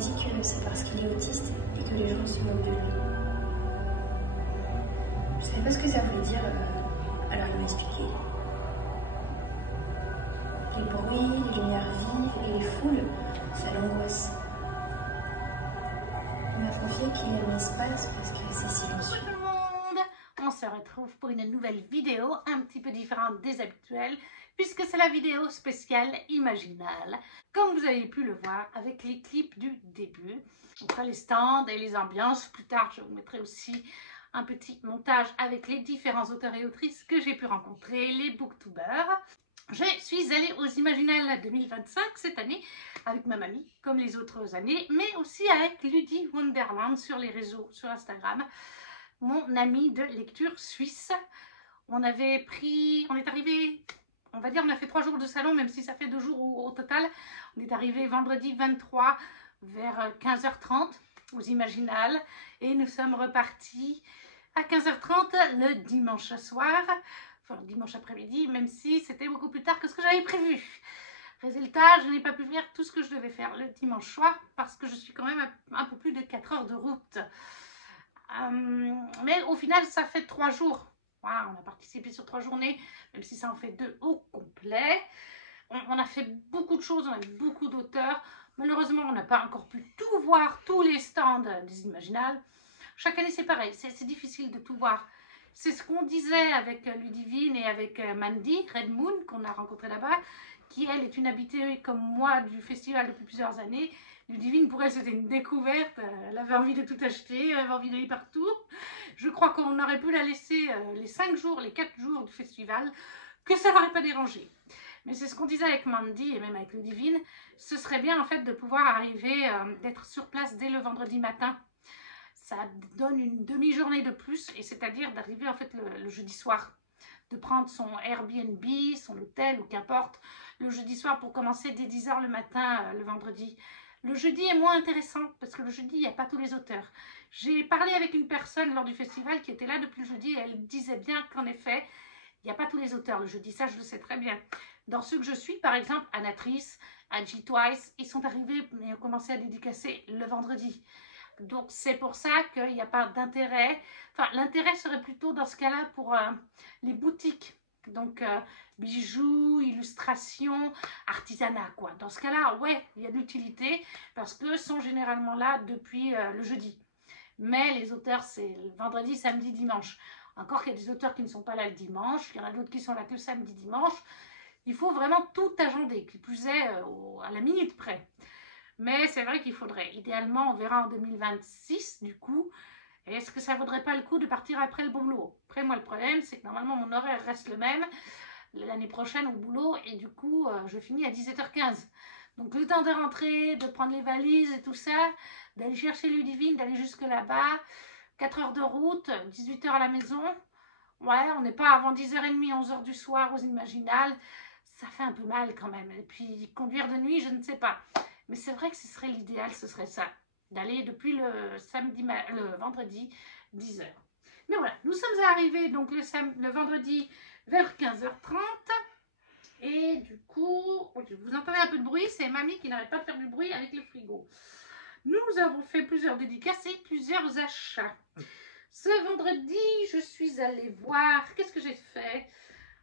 dit que c'est parce qu'il est autiste et que les gens se moquent de lui. Je savais pas ce que ça voulait dire, alors il m'a expliqué. Les bruits, les lumières vives et les foules, ça l'angoisse. Il m'a confié qu'il aime l'espace parce que c'est silencieux. Bonjour tout le monde, on se retrouve pour une nouvelle vidéo un petit peu différente des habituelles puisque c'est la vidéo spéciale Imaginal. Comme vous avez pu le voir avec les clips du début, on fera les stands et les ambiances. Plus tard, je vous mettrai aussi un petit montage avec les différents auteurs et autrices que j'ai pu rencontrer, les booktubers. Je suis allée aux Imaginales 2025 cette année avec ma mamie, comme les autres années, mais aussi avec Ludie Wonderland sur les réseaux, sur Instagram, mon amie de lecture suisse. On est arrivé, on va dire, on a fait 3 jours de salon, même si ça fait 2 jours au total. On est arrivé vendredi 23 vers 15h30 aux Imaginales et nous sommes repartis à 15h30 le dimanche soir. Enfin, dimanche après-midi, même si c'était beaucoup plus tard que ce que j'avais prévu. Résultat, je n'ai pas pu faire tout ce que je devais faire le dimanche soir parce que je suis quand même à un peu plus de 4 heures de route. Mais au final, ça fait 3 jours. Voilà, on a participé sur 3 journées, même si ça en fait 2 au complet. On a fait beaucoup de choses, on a eu beaucoup d'auteurs. Malheureusement, on n'a pas encore pu tout voir, tous les stands des Imaginales. Chaque année, c'est pareil, c'est difficile de tout voir. C'est ce qu'on disait avec Ludivine et avec Mandy, Red Moon, qu'on a rencontré là-bas, qui, elle, est une habituée comme moi du festival depuis plusieurs années. Ludivine, pour elle, c'était une découverte. Elle avait envie de tout acheter, elle avait envie d'aller partout. Je crois qu'on aurait pu la laisser les 5 jours, les 4 jours du festival, que ça n'aurait pas dérangé. Mais c'est ce qu'on disait avec Mandy et même avec Ludivine. Ce serait bien, en fait, de pouvoir arriver, d'être sur place dès le vendredi matin. Ça donne une demi-journée de plus, et c'est-à-dire d'arriver en fait le jeudi soir, de prendre son Airbnb, son hôtel ou qu'importe, le jeudi soir pour commencer dès 10 h le matin, le vendredi. Le jeudi est moins intéressant parce que le jeudi, il n'y a pas tous les auteurs. J'ai parlé avec une personne lors du festival qui était là depuis le jeudi et elle disait bien qu'en effet, il n'y a pas tous les auteurs le jeudi, ça je le sais très bien. Dans ceux que je suis, par exemple, Anatrice, Angie Twice, ils sont arrivés et ont commencé à dédicacer le vendredi. Donc, c'est pour ça qu'il n'y a pas d'intérêt. Enfin, l'intérêt serait plutôt dans ce cas-là pour les boutiques. Donc, bijoux, illustrations, artisanat, quoi. Dans ce cas-là, ouais, il y a de l'utilité parce qu'eux sont généralement là depuis le jeudi. Mais les auteurs, c'est le vendredi, samedi, dimanche. Encore qu'il y a des auteurs qui ne sont pas là le dimanche. Il y en a d'autres qui sont là que le samedi, dimanche. Il faut vraiment tout agender, qui plus est à la minute près. Mais c'est vrai qu'il faudrait, idéalement, on verra en 2026, du coup, est-ce que ça ne vaudrait pas le coup de partir après le boulot? Après, moi, le problème, c'est que normalement, mon horaire reste le même l'année prochaine au boulot, et du coup, je finis à 17h15. Donc, le temps de rentrer, de prendre les valises et tout ça, d'aller chercher Ludivine, d'aller jusque là-bas, 4 heures de route, 18 h à la maison. Ouais, on n'est pas avant 10h30, 11 h du soir aux Imaginales. Ça fait un peu mal quand même. Et puis, conduire de nuit, je ne sais pas. Mais c'est vrai que ce serait l'idéal, ce serait ça, d'aller depuis le vendredi 10 h. Mais voilà, nous sommes arrivés donc le vendredi vers 15h30. Et du coup, vous entendez un peu de bruit, c'est mamie qui n'arrête pas de faire du bruit avec le frigo. Nous avons fait plusieurs dédicaces et plusieurs achats. Ce vendredi, je suis allée voir, qu'est-ce que j'ai fait ?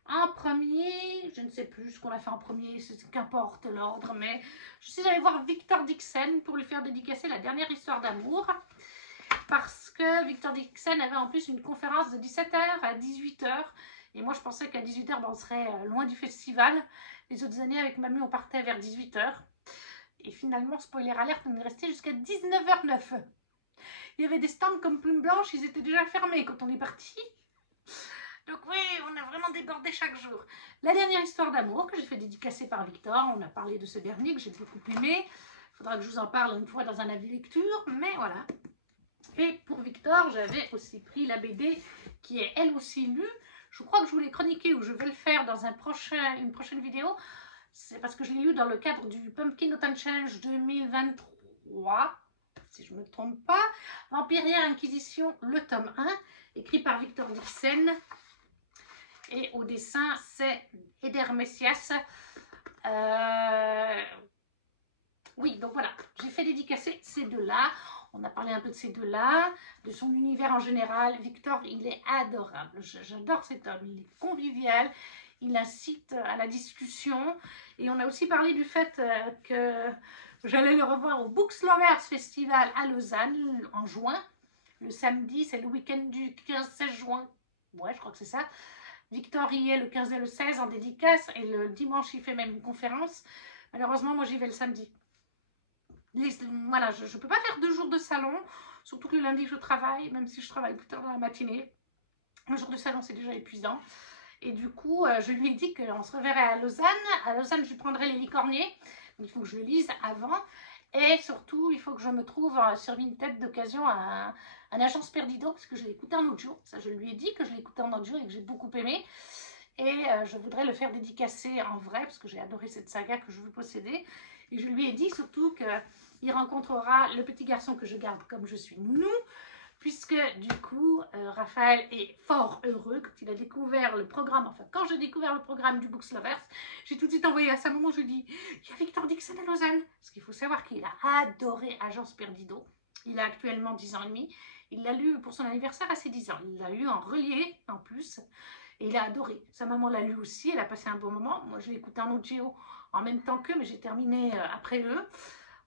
En premier, je ne sais plus ce qu'on a fait en premier, qu'importe l'ordre, mais je suis allée voir Victor Dixon pour lui faire dédicacer la dernière histoire d'amour. Parce que Victor Dixon avait en plus une conférence de 17 h à 18 h. Et moi, je pensais qu'à 18 h, on serait loin du festival. Les autres années, avec mamie, on partait vers 18 h. Et finalement, spoiler alert, on est resté jusqu'à 19h09. Il y avait des stands comme Plume Blanche, ils étaient déjà fermés quand on est parti. Donc oui, on a vraiment débordé chaque jour. La dernière histoire d'amour que j'ai fait dédicacer par Victor, on a parlé de ce dernier que j'ai beaucoup aimé. Il faudra que je vous en parle une fois dans un avis lecture, mais voilà. Et pour Victor, j'avais aussi pris la BD qui est elle aussi lue. Je crois que je voulais chroniquer ou je vais le faire dans une prochaine vidéo. C'est parce que je l'ai lu dans le cadre du Pumpkin Autumn Challenge 2023. Si je ne me trompe pas, Vampiria Inquisition, le tome 1, écrit par Victor Dixon. Et au dessin, c'est Eder Messias. Oui, donc voilà, j'ai fait dédicacer ces deux-là. On a parlé un peu de ces deux-là, de son univers en général. Victor, il est adorable. J'adore cet homme. Il est convivial. Il incite à la discussion. Et on a aussi parlé du fait que j'allais le revoir au Books Lovers Festival à Lausanne en juin. Le samedi, c'est le week-end du 15-16 juin. Ouais, je crois que c'est ça. Victor y est le 15 et le 16 en dédicace. Et le dimanche, il fait même une conférence. Malheureusement, moi, j'y vais le samedi. Voilà, je ne peux pas faire 2 jours de salon, surtout que le lundi je travaille, même si je travaille plus tard dans la matinée. Un jour de salon c'est déjà épuisant. Et du coup, je lui ai dit qu'on se reverrait à Lausanne. À Lausanne, je prendrai Les Licorniers. Il faut que je le lise avant. Et surtout, il faut que je me trouve sur Vinted d'occasion un agence Perdido, parce que je l'ai écouté en audio. Ça, je lui ai dit que je l'ai écouté en audio et que j'ai beaucoup aimé. Et je voudrais le faire dédicacer en vrai, parce que j'ai adoré cette saga que je veux posséder. Et je lui ai dit surtout qu'il rencontrera le petit garçon que je garde comme je suis nounou, puisque du coup, Raphaël est fort heureux quand il a découvert le programme. Enfin, quand j'ai découvert le programme du Books Lovers, j'ai tout de suite envoyé à sa maman, je lui ai dit, il y a Victor Dixon à Lausanne. Parce qu'il faut savoir qu'il a adoré Agence Perdido. Il a actuellement 10 ans et demi. Il l'a lu pour son anniversaire à ses 10 ans. Il l'a eu en relié en plus. Et il a adoré. Sa maman l'a lu aussi, elle a passé un bon moment. Moi, je l'ai écouté en audio en même temps qu'eux, mais j'ai terminé après eux.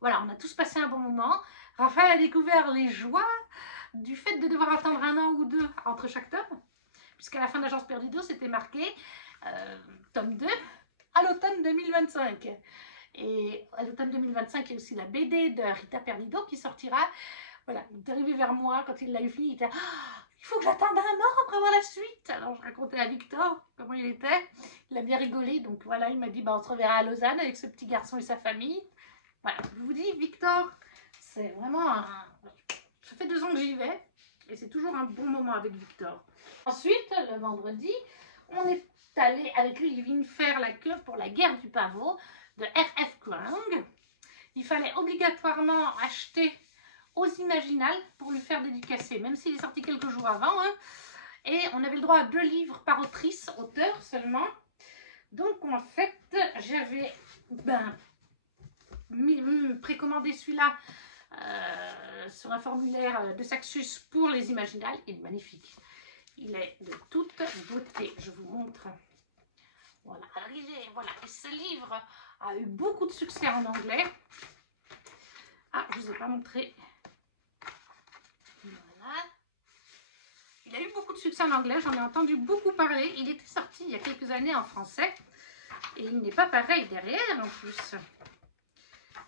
Voilà, on a tous passé un bon moment. Raphaël a découvert les joies du fait de devoir attendre 1 an ou 2 entre chaque tome, puisqu'à la fin d'Agence Perdido, c'était marqué tome 2 à l'automne 2025. Et à l'automne 2025, il y a aussi la BD de Rita Perdido qui sortira. Voilà, il est arrivé vers moi quand il l'a eu fini, il était il faut que j'attende 1 an pour avoir la suite. Alors je racontais à Victor comment il était. Il a bien rigolé. Donc voilà, il m'a dit on se reverra à Lausanne avec ce petit garçon et sa famille. Voilà, je vous dis, Victor, c'est vraiment ça fait 2 ans que j'y vais. Et c'est toujours un bon moment avec Victor. Ensuite, le vendredi, on est allé avec Ludivine faire la queue pour La Guerre du Pavot de R.F. Kuang. Il fallait obligatoirement acheter aux Imaginales pour lui faire dédicacer, même s'il est sorti quelques jours avant. Hein. Et on avait le droit à 2 livres par autrice, auteur seulement. Donc en fait, j'avais précommandé celui-là sur un formulaire de Saxus pour les Imaginales. Il est magnifique. Il est de toute beauté. Je vous montre. Voilà. Voilà. Et ce livre a eu beaucoup de succès en anglais. Ah, je ne vous ai pas montré. Voilà. Il a eu beaucoup de succès en anglais, j'en ai entendu beaucoup parler. Il était sorti il y a quelques années en français. Et il n'est pas pareil derrière en plus.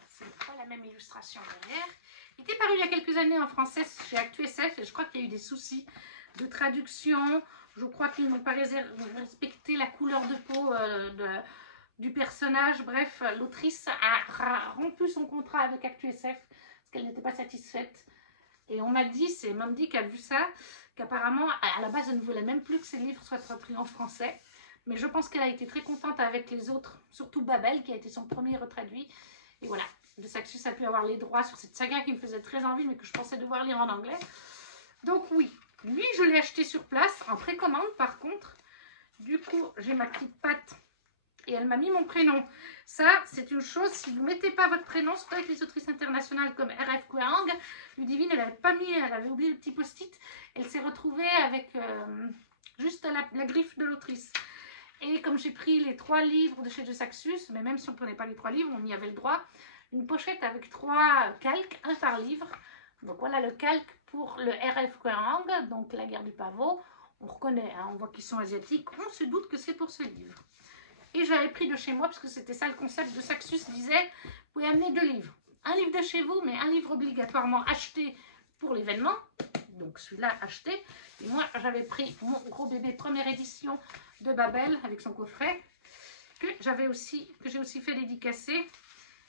C'est pas la même illustration derrière. Il était paru il y a quelques années en français chez ActuSF et je crois qu'il y a eu des soucis de traduction. Je crois qu'ils n'ont pas respecté la couleur de peau du personnage. Bref, l'autrice a rompu son contrat avec ActuSF parce qu'elle n'était pas satisfaite. Et on m'a dit, c'est Mandy qui a vu ça, qu'apparemment, à la base, elle ne voulait même plus que ses livres soient traduits en français. Mais je pense qu'elle a été très contente avec les autres, surtout Babel, qui a été son premier retraduit. Et voilà, de Saxus a pu avoir les droits sur cette saga qui me faisait très envie, mais que je pensais devoir lire en anglais. Donc oui, lui, je l'ai acheté sur place, en précommande par contre. Du coup, j'ai ma petite patte et elle m'a mis mon prénom. Ça, c'est une chose, si vous ne mettez pas votre prénom, c'est pas avec les autrices internationales comme R.F. Kuang. Ludivine, elle n'avait pas mis, elle avait oublié le petit post-it. Elle s'est retrouvée avec juste la griffe de l'autrice. Et comme j'ai pris les 3 livres de chez De Saxus, mais même si on ne prenait pas les 3 livres, on y avait le droit, une pochette avec 3 calques, un par livre. Donc voilà le calque pour le R.F. Kuang, donc La Guerre du Pavot. On reconnaît, hein, on voit qu'ils sont asiatiques, on se doute que c'est pour ce livre. Et j'avais pris de chez moi, parce que c'était ça le concept de Saxus, disait, vous pouvez amener 2 livres. Un livre de chez vous, mais un livre obligatoirement acheté pour l'événement. Donc celui-là acheté. Et moi, j'avais pris mon gros bébé première édition de Babel, avec son coffret, que j'ai aussi fait dédicacer.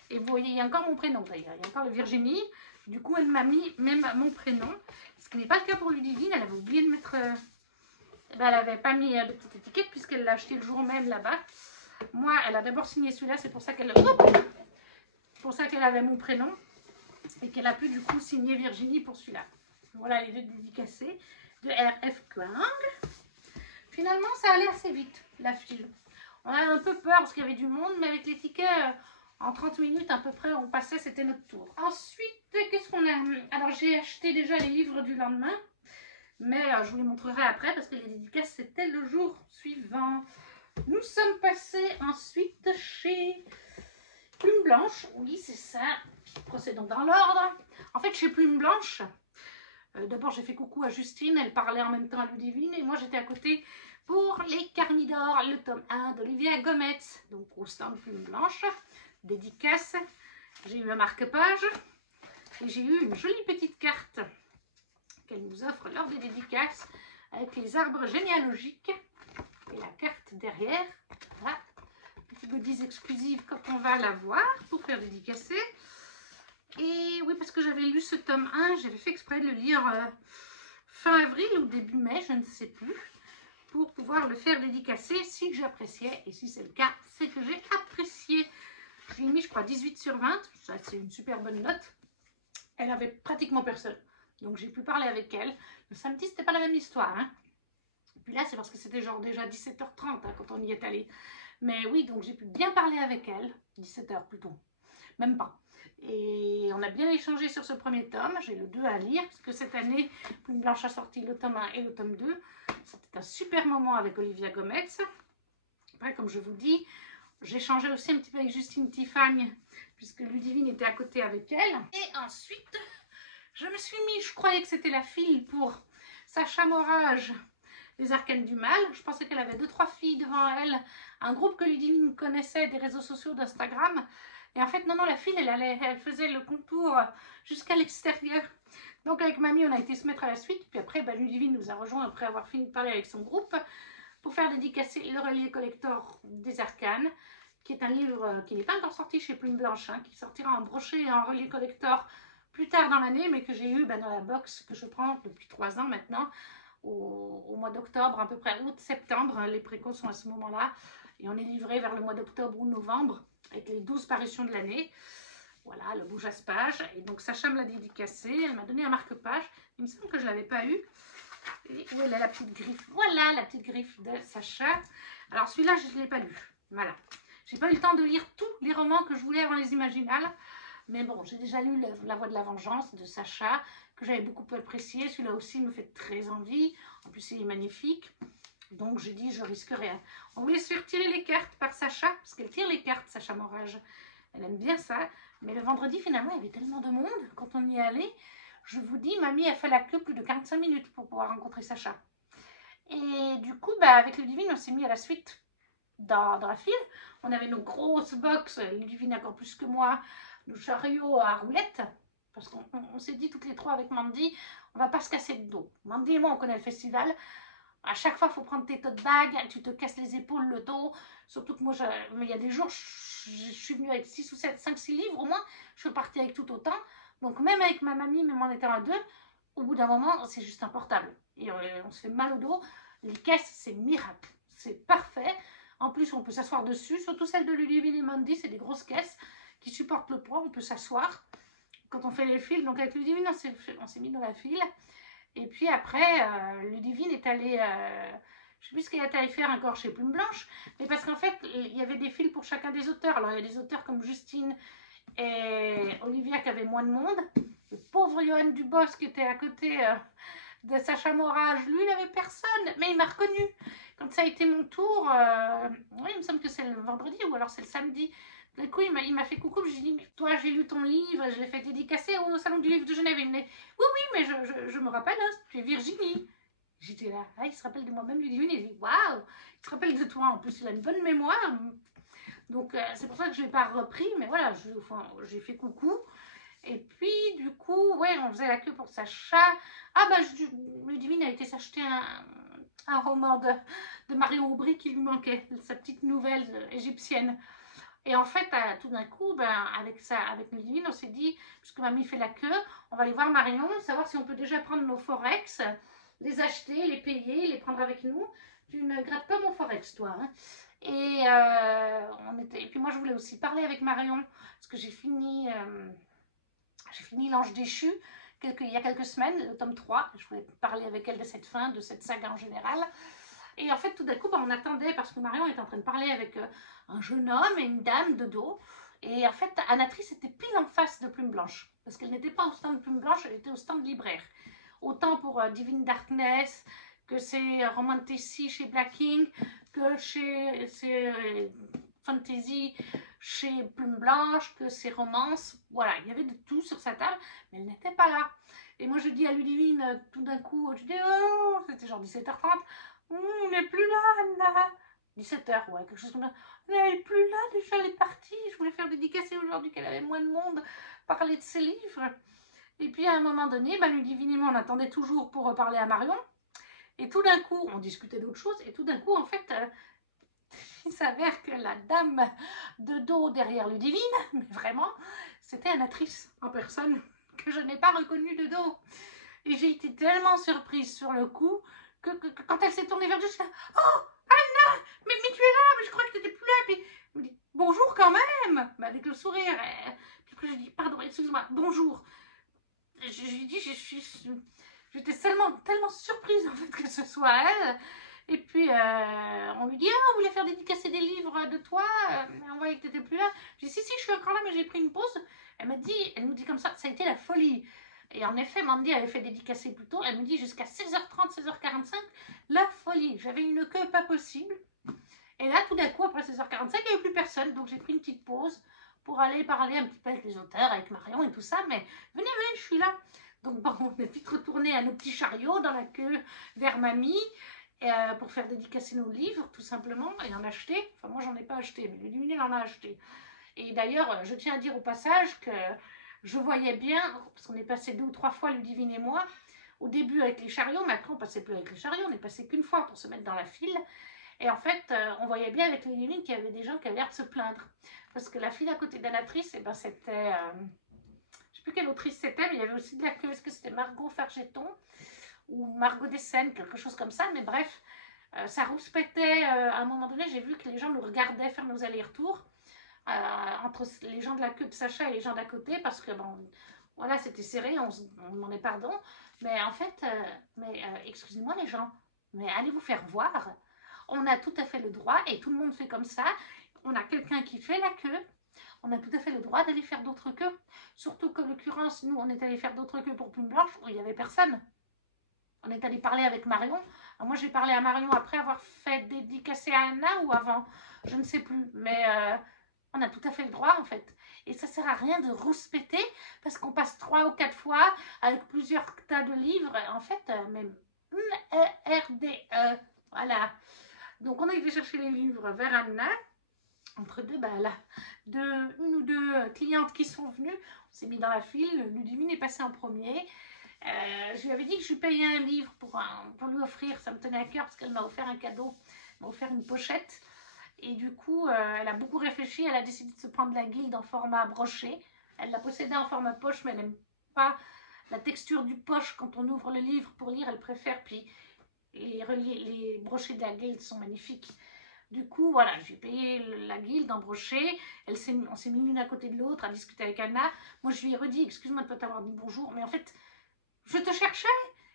Et vous voyez, il y a encore mon prénom d'ailleurs. Il y a encore le Virginie. Du coup, elle m'a mis même mon prénom. Ce qui n'est pas le cas pour Ludivine. Elle avait oublié de mettre... elle n'avait pas mis de petite étiquette puisqu'elle l'a acheté le jour même là-bas. Moi, elle a d'abord signé celui-là. C'est pour ça qu'elle avait mon prénom. Et qu'elle a pu du coup signer Virginie pour celui-là. Voilà les 2 dédicacés de R.F. Kuang. Finalement, ça allait assez vite, la file. On a un peu peur parce qu'il y avait du monde, mais avec les tickets En 30 minutes à peu près, on passait, c'était notre tour. Ensuite, qu'est-ce qu'on a? Alors, j'ai acheté déjà les livres du lendemain. Mais je vous les montrerai après parce que les dédicaces, c'était le jour suivant. Nous sommes passés ensuite chez Plume Blanche. Oui, c'est ça. Procédons dans l'ordre. En fait, chez Plume Blanche, d'abord, j'ai fait coucou à Justine. Elle parlait en même temps à Ludivine. Et moi, j'étais à côté pour les Carmidors, le tome 1 d'Olivia Gometz. Donc, au stand Plume Blanche. Dédicace. J'ai eu un marque-page. Et j'ai eu une jolie petite carte qu'elle nous offre lors des dédicaces avec les arbres généalogiques et la carte derrière. Voilà, petit goodies exclusif quand on va la voir pour faire dédicacer. Et oui, parce que j'avais lu ce tome 1, j'avais fait exprès de le lire fin avril ou début mai, je ne sais plus, pour pouvoir le faire dédicacer si j'appréciais. Et si c'est le cas, c'est que j'ai apprécié. J'ai mis, je crois, 18 sur 20. Ça, c'est une super bonne note. Elle avait pratiquement personne. Donc j'ai pu parler avec elle. Le samedi, c'était pas la même histoire. Hein. Et puis là, c'est parce que c'était genre déjà 17h30 hein, quand on y est allé. Mais oui, donc j'ai pu bien parler avec elle. 17h plutôt. Même pas. Et on a bien échangé sur ce premier tome. J'ai le 2 à lire. Parce que cette année, Plume Blanche a sorti le tome 1 et le tome 2. C'était un super moment avec Olivia Gometz. Après, comme je vous dis, j'ai changé aussi un petit peu avec Justine Tiffany. Puisque Ludivine était à côté avec elle. Et ensuite... je me suis mis, je croyais que c'était la file pour Sacha Morage, les Arcanes du Mal. Je pensais qu'elle avait 2-3 filles devant elle, un groupe que Ludivine connaissait des réseaux sociaux d'Instagram. Et en fait, non, la file, elle faisait le contour jusqu'à l'extérieur. Donc avec mamie, on a été se mettre à la suite. Puis après, Ludivine nous a rejoint après avoir fini de parler avec son groupe pour faire dédicacer le relié collector des Arcanes, qui est un livre qui n'est pas encore sorti chez Plume Blanche, hein, qui sortira en brochet et en relié collector plus tard dans l'année, mais que j'ai eu dans la box que je prends depuis 3 ans maintenant, au mois d'octobre, à peu près août-septembre. Les précaux sont à ce moment-là. Et on est livré vers le mois d'octobre ou novembre, avec les 12 parutions de l'année. Voilà, le bouge à ce page. Et donc Sacha me l'a dédicacé, elle m'a donné un marque-page. Il me semble que je ne l'avais pas eu. Et où elle a la petite griffe? Voilà, la petite griffe de Sacha. Alors celui-là, je ne l'ai pas lu. Voilà. J'ai pas eu le temps de lire tous les romans que je voulais avant les Imaginales. Mais bon, j'ai déjà lu La Voix de la Vengeance de Sacha, que j'avais beaucoup apprécié. Celui-là aussi me fait très envie. En plus, il est magnifique. Donc, j'ai dit, je risque rien. On voulait se faire tirer les cartes par Sacha, parce qu'elle tire les cartes, Sacha Morage. Elle aime bien ça. Mais le vendredi, finalement, il y avait tellement de monde quand on y est allé. Je vous dis, mamie a fait la queue plus de 45 minutes pour pouvoir rencontrer Sacha. Et du coup, avec Ludivine, on s'est mis à la suite dans la file. On avait nos grosses box, Ludivine encore plus que moi, nos chariots à roulettes, parce qu'on s'est dit toutes les trois avec Mandy, on va pas se casser le dos. Mandy et moi, on connaît le festival. À chaque fois, il faut prendre tes tote bags, tu te casses les épaules, le dos. Surtout que moi, mais il y a des jours, je suis venue avec 6 ou 7, 5, 6 livres au moins. Je suis partie avec tout autant. Donc même avec ma mamie, même en étant à 2, au bout d'un moment, c'est juste importable. Et on se fait mal au dos. Les caisses, c'est miracle. C'est parfait. En plus, on peut s'asseoir dessus. Surtout celles de Ludivine et Mandy, c'est des grosses caisses qui supportent le poids. On peut s'asseoir quand on fait les files. Donc avec Ludivine, on s'est mis dans la file. Et puis après, Ludivine est allée, je ne sais plus ce qu'elle est allée faire encore chez Plume Blanche, mais parce qu'en fait, il y avait des files pour chacun des auteurs. Alors, il y a des auteurs comme Justine et Olivia qui avaient moins de monde. Le pauvre Johan Dubos qui était à côté de Sacha Morage, lui, il n'avait personne, mais il m'a reconnu. Quand ça a été mon tour, oui, il me semble que c'est le vendredi ou alors c'est le samedi. Du coup, il m'a fait coucou, j'ai dit, mais toi, j'ai lu ton livre, je l'ai fait dédicacer au Salon du Livre de Genève. Il me dit, oui, mais je me rappelle, hein, tu es Virginie. J'étais là, il se rappelle de moi-même, Ludivine, il dit, waouh, il se rappelle de toi, en plus, il a une bonne mémoire. Donc, c'est pour ça que je ne l'ai pas repris, mais voilà, j'ai fait coucou. Et puis, du coup, ouais, on faisait la queue pour Sacha. Ah, Ludivine a été s'acheter un roman de Marion Aubry qui lui manquait, sa petite nouvelle égyptienne. Et en fait, tout d'un coup, avec Ludivine, on s'est dit, puisque mamie fait la queue, on va aller voir Marion, savoir si on peut déjà prendre nos forex, les acheter, les payer, les prendre avec nous. Tu ne grattes pas mon forex, toi. Hein. Et puis moi, je voulais aussi parler avec Marion, parce que j'ai fini L'Ange déchu il y a quelques semaines, le tome 3. Je voulais parler avec elle de cette fin, de cette saga en général. Et en fait, tout d'un coup, on attendait, parce que Marion est en train de parler avec un jeune homme et une dame de dos. Et en fait, Anatrice était pile en face de Plume Blanche. Parce qu'elle n'était pas au stand de Plume Blanche, elle était au stand libraire. Autant pour Divine Darkness, que c'est Romantasy chez Black King, que chez Fantasy chez Plume Blanche, que c'est Romance. Voilà, il y avait de tout sur sa table, mais elle n'était pas là. Et moi je dis à Ludivine, tout d'un coup, je dis, oh, c'était genre 17h30, on n'est plus là, Anna. 17h, ouais, quelque chose comme ça. Elle n'est plus là, déjà elle est partie. Je voulais faire dédicacer aujourd'hui qu'elle avait moins de monde, parler de ses livres. Et puis à un moment donné, Ludivine et moi on attendait toujours pour reparler à Marion. Et tout d'un coup, on discutait d'autres choses. Et tout d'un coup, en fait, il s'avère que la dame de dos derrière Ludivine, mais vraiment, c'était Anatrice en personne que je n'ai pas reconnue de dos. Et j'ai été tellement surprise sur le coup que quand elle s'est tournée vers moi, je suis là, oh Anna, mais tu es là, mais je crois que tu n'étais plus là. Puis elle me dit bonjour quand même, mais avec le sourire. Puis après je dis pardon, excuse-moi, bonjour. Je lui dis j'étais tellement surprise en fait que ce soit elle. Et puis on lui dit ah, on voulait faire dédicacer des livres de toi, mais on voyait que tu n'étais plus là. Je dis si je suis encore là, mais j'ai pris une pause. Elle nous dit comme ça a été la folie. Et en effet, Mandy avait fait dédicacer plus tôt. Elle me dit jusqu'à 16h30, 16h45, la folie. J'avais une queue pas possible. Et là, tout d'un coup, après 16h45, il n'y avait plus personne. Donc j'ai pris une petite pause pour aller parler un petit peu avec les auteurs, avec Marion et tout ça. Mais venez, je suis là. Donc bon, on est vite retourné à nos petits chariots dans la queue vers mamie. Pour faire dédicacer nos livres, tout simplement, et en acheter. Enfin, moi, j'en ai pas acheté, mais Ludivine, elle en a acheté. Et d'ailleurs, je tiens à dire au passage que je voyais bien, parce qu'on est passé 2 ou 3 fois, Ludivine et moi, au début avec les chariots, mais après, on passait plus avec les chariots, on est passé qu'une fois pour se mettre dans la file. Et en fait, on voyait bien avec Ludivine qu'il y avait des gens qui avaient l'air de se plaindre. Parce que la file à côté d'Anatrice, c'était... je sais plus quelle autrice c'était, mais il y avait aussi de la queue. Est-ce que c'était Margot Fargeton ou Margot Dessène, quelque chose comme ça, mais bref, ça rouspétait. À un moment donné, j'ai vu que les gens nous regardaient faire nos allers-retours entre les gens de la queue de Sacha et les gens d'à côté, parce que bon, voilà, c'était serré, on demandait pardon, mais en fait, excusez-moi les gens, mais allez vous faire voir, on a tout à fait le droit, et tout le monde fait comme ça, on a quelqu'un qui fait la queue, on a tout à fait le droit d'aller faire d'autres queues, surtout qu'en l'occurrence, nous, on est allé faire d'autres queues pour Plume Blanche, où il n'y avait personne. On est allé parler avec Marion. Alors moi, j'ai parlé à Marion après avoir fait dédicacer à Anna ou avant, je ne sais plus. Mais on a tout à fait le droit, en fait. Et ça ne sert à rien de rouspéter parce qu'on passe 3 ou 4 fois avec plusieurs tas de livres. En fait, même RDE. Voilà. Donc, on a été chercher les livres vers Anna. Entre deux, une ou deux clientes qui sont venues. On s'est mis dans la file. Ludivine est passée en premier. Je lui avais dit que je lui payais un livre pour lui offrir, ça me tenait à cœur parce qu'elle m'a offert un cadeau, elle m'a offert une pochette. Et du coup, elle a beaucoup réfléchi, elle a décidé de se prendre la Guilde en format broché. Elle l'a possédée en format poche, mais elle n'aime pas la texture du poche quand on ouvre le livre pour lire, elle préfère. Puis les brochets de la Guilde sont magnifiques. Du coup, voilà, j'ai payé la Guilde en brochet. On s'est mis l'une à côté de l'autre à discuter avec Anna. Moi, je lui ai redit, excuse-moi de ne pas t'avoir dit bonjour, mais en fait, je te cherchais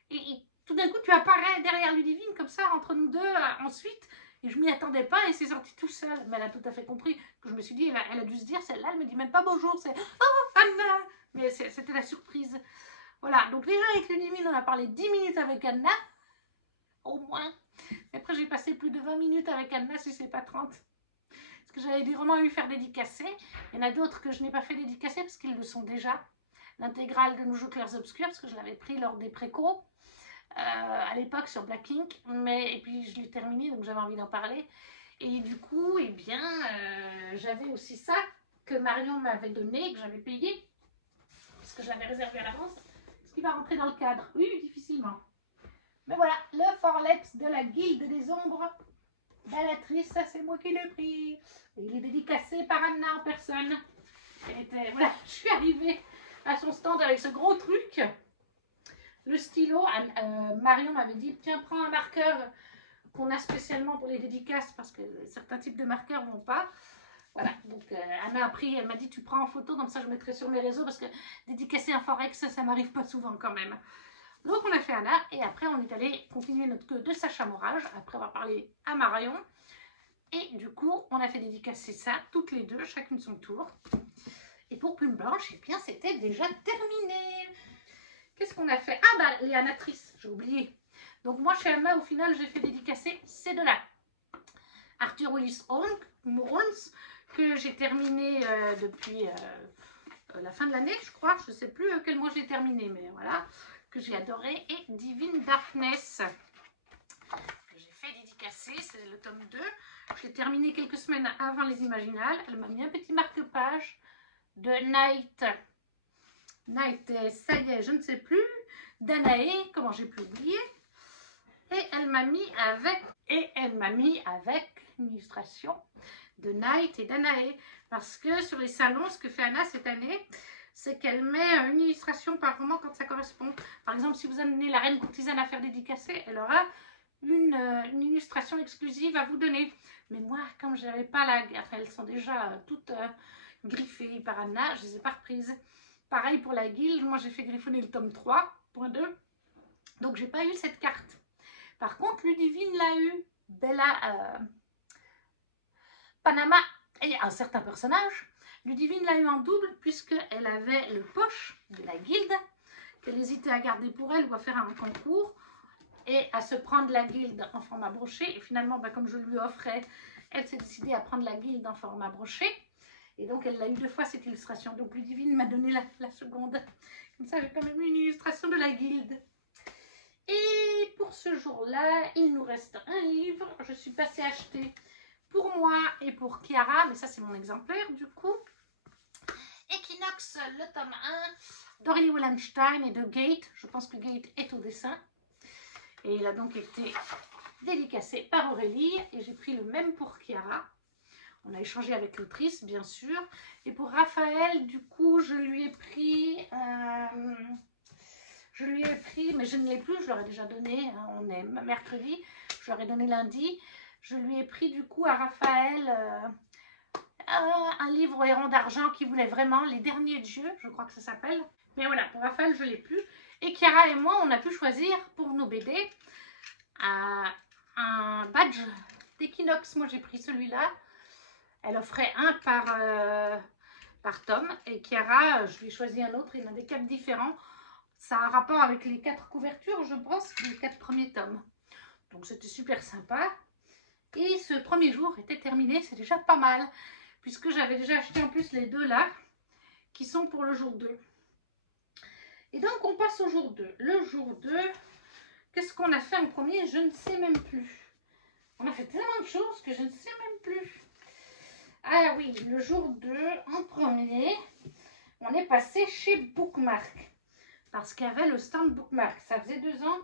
et tout d'un coup tu apparais derrière Ludivine comme ça entre nous deux ensuite et je m'y attendais pas et c'est sorti tout seul. Mais elle a tout à fait compris que je me suis dit, elle a dû se dire, celle-là elle me dit même pas bonjour, c'est oh Anna, mais c'était la surprise. Voilà, donc déjà avec Ludivine on a parlé 10 minutes avec Anna au moins, et après j'ai passé plus de 20 minutes avec Anna si c'est pas 30 parce que j'avais vraiment lui faire dédicacer. Il y en a d'autres que je n'ai pas fait dédicacer parce qu'ils le sont déjà. L'intégrale de Nos Jeux Clairs Obscurs, parce que je l'avais pris lors des précos à l'époque sur Black Ink, et puis je l'ai terminé, donc j'avais envie d'en parler. Et du coup, eh bien, j'avais aussi ça que Marion m'avait donné, que j'avais payé, parce que je l'avais réservé à l'avance, ce qui va rentrer dans le cadre. Oui, difficilement. Mais voilà, le Forlex de la Guilde des Ombres d'Anatrice, ça c'est moi qui l'ai pris. Et il est dédicacé par Anna en personne. Voilà, je suis arrivée à son stand avec ce gros truc, le stylo. Marion m'avait dit, tiens, prends un marqueur qu'on a spécialement pour les dédicaces parce que certains types de marqueurs vont pas. Voilà, donc Anna a pris, elle m'a dit, tu prends en photo, comme ça je mettrai sur mes réseaux parce que dédicacer un Forex, ça m'arrive pas souvent quand même. Donc on a fait Anna et après on est allé continuer notre queue de Sacha Morage après avoir parlé à Marion. Et du coup, on a fait dédicacer ça, toutes les deux, chacune son tour. Et pour Plume Blanche, eh bien, c'était déjà terminé. Qu'est-ce qu'on a fait? Ah bah, les Anatrices, j'ai oublié. Donc moi, chez Alma, au final, j'ai fait dédicacer ces deux-là. Arthur Willis Holmes, que j'ai terminé depuis la fin de l'année, je crois. Je ne sais plus quel mois j'ai terminé, mais voilà, que j'ai adoré. Et Divine Darkness, que j'ai fait dédicacer, c'est le tome 2. Je l'ai terminé quelques semaines avant les Imaginales. Elle m'a mis un petit marque-page de Night, ça y est, je ne sais plus, Danae, comment j'ai pu oublier. Et elle m'a mis avec une illustration de Night et Danae. Parce que sur les salons, ce que fait Anna cette année, c'est qu'elle met une illustration par roman quand ça correspond. Par exemple, si vous amenez la Reine Courtisane à faire dédicacer, elle aura une illustration exclusive à vous donner. Mais moi, comme je n'avais pas la... Enfin, elles sont déjà toutes griffées par Anna, je ne les ai pas reprises. Pareil pour la Guilde, moi j'ai fait griffonner le tome 3.2, donc j'ai pas eu cette carte. Par contre, Ludivine l'a eu, Bella, Panama et un certain personnage. Ludivine l'a eu en double puisqu'elle avait le poche de la Guilde, qu'elle hésitait à garder pour elle ou à faire un concours et à se prendre la Guilde en format broché. Et finalement, bah, comme je lui offrais, elle s'est décidée à prendre la Guilde en format broché. Et donc, elle l'a eu 2 fois cette illustration. Donc, Ludivine m'a donné la seconde. Comme ça, j'ai quand même eu une illustration de la Guilde. Et pour ce jour-là, il nous reste un livre. Je suis passée acheter pour moi et pour Chiara. Mais ça, c'est mon exemplaire, du coup. Equinox, le tome 1 d'Aurélie Wallenstein et de Gate. Je pense que Gate est au dessin. Et il a donc été dédicacé par Aurélie. Et j'ai pris le même pour Chiara. On a échangé avec l'autrice, bien sûr. Et pour Raphaël, du coup, je lui ai pris, mais je ne l'ai plus, je leur ai déjà donné, hein, on est mercredi, je leur ai donné lundi. Je lui ai pris, du coup, à Raphaël, un livre Héron d'argent qui voulait vraiment, Les Derniers Dieux, je crois que ça s'appelle. Mais voilà, pour Raphaël, je ne l'ai plus. Et Chiara et moi, on a pu choisir pour nos BD un badge d'Equinox. Moi, j'ai pris celui-là. Elle offrait un par tome. Et Chiara, je lui ai choisi un autre. Il a des capes différents. Ça a un rapport avec les 4 couvertures, je pense, les 4 premiers tomes. Donc, c'était super sympa. Et ce premier jour était terminé. C'est déjà pas mal. Puisque j'avais déjà acheté en plus les deux là, qui sont pour le jour 2. Et donc, on passe au jour 2. Le jour 2, qu'est-ce qu'on a fait en premier? Je ne sais même plus. On a fait tellement de choses que je ne sais même plus. Ah oui, le jour 2, en premier, on est passé chez Bookmark. Parce qu'il y avait le stand Bookmark. Ça faisait 2 ans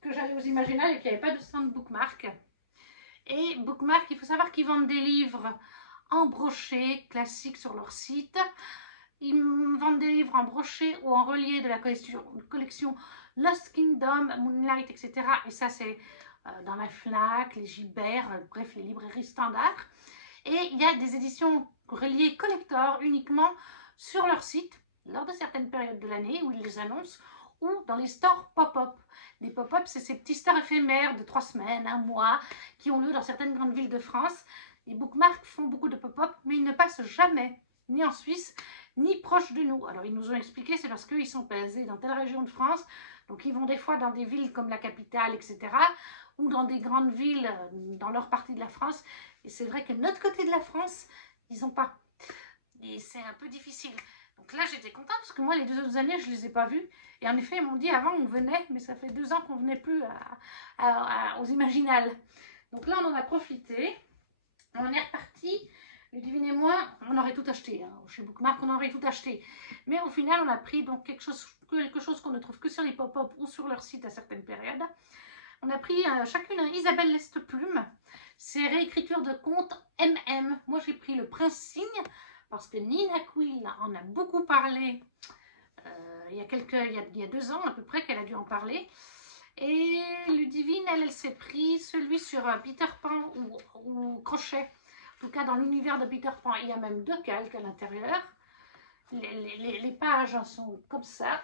que j'allais aux Imaginales et qu'il n'y avait pas de stand Bookmark. Et Bookmark, il faut savoir qu'ils vendent des livres en brochet classiques sur leur site. Ils vendent des livres en brochet ou en relié de la collection Lost Kingdom, Moonlight, etc. Et ça, c'est dans la FNAC, les Gibert, bref, les librairies standards. Et il y a des éditions reliées collector uniquement sur leur site, lors de certaines périodes de l'année où ils les annoncent, ou dans les stores pop-up. Les pop-up, c'est ces petits stores éphémères de 3 semaines, 1 mois, qui ont lieu dans certaines grandes villes de France. Les Bookmark font beaucoup de pop-up, mais ils ne passent jamais, ni en Suisse, ni proche de nous. Alors, ils nous ont expliqué, c'est parce qu'ils sont basés dans telle région de France, donc ils vont des fois dans des villes comme la capitale, etc., ou dans des grandes villes dans leur partie de la France. Et c'est vrai que de notre côté de la France, ils n'ont pas. Et c'est un peu difficile. Donc là, j'étais contente parce que moi, les 2 autres années, je ne les ai pas vus. Et en effet, ils m'ont dit avant, on venait, mais ça fait 2 ans qu'on ne venait plus aux Imaginales. Donc là, on en a profité. On est reparti. Ludivine et moi, on aurait tout acheté. Hein. Chez Bookmark, on aurait tout acheté. Mais au final, on a pris donc quelque chose qu'on ne trouve que sur les pop-up ou sur leur site à certaines périodes. On a pris chacune un Isabelle Lesteplume. C'est réécriture de contes MM. Moi, j'ai pris Le Prince Cygne parce que Nina Quill en a beaucoup parlé il y a 2 ans à peu près qu'elle a dû en parler. Et Ludivine, elle s'est pris celui sur Peter Pan ou Crochet. En tout cas, dans l'univers de Peter Pan, il y a même 2 calques à l'intérieur. Les pages sont comme ça.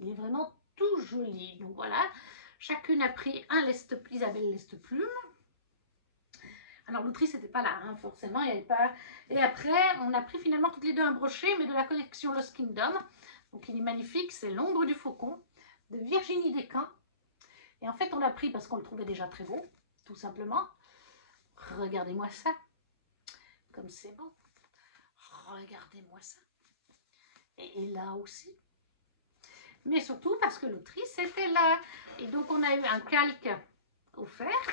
Il est vraiment tout joli. Donc voilà, chacune a pris un Isabelle Lesteplume. Alors l'autrice n'était pas là, hein, forcément, il n'y avait pas... Et après, on a pris finalement toutes les deux un brochet, mais de la collection Lost Kingdom. Donc il est magnifique, c'est L'ombre du faucon, de Virginie Despins. Et en fait, on l'a pris parce qu'on le trouvait déjà très beau, tout simplement. Regardez-moi ça, comme c'est beau. Regardez-moi ça. Et là aussi. Mais surtout parce que l'autrice était là. Et donc on a eu un calque offert.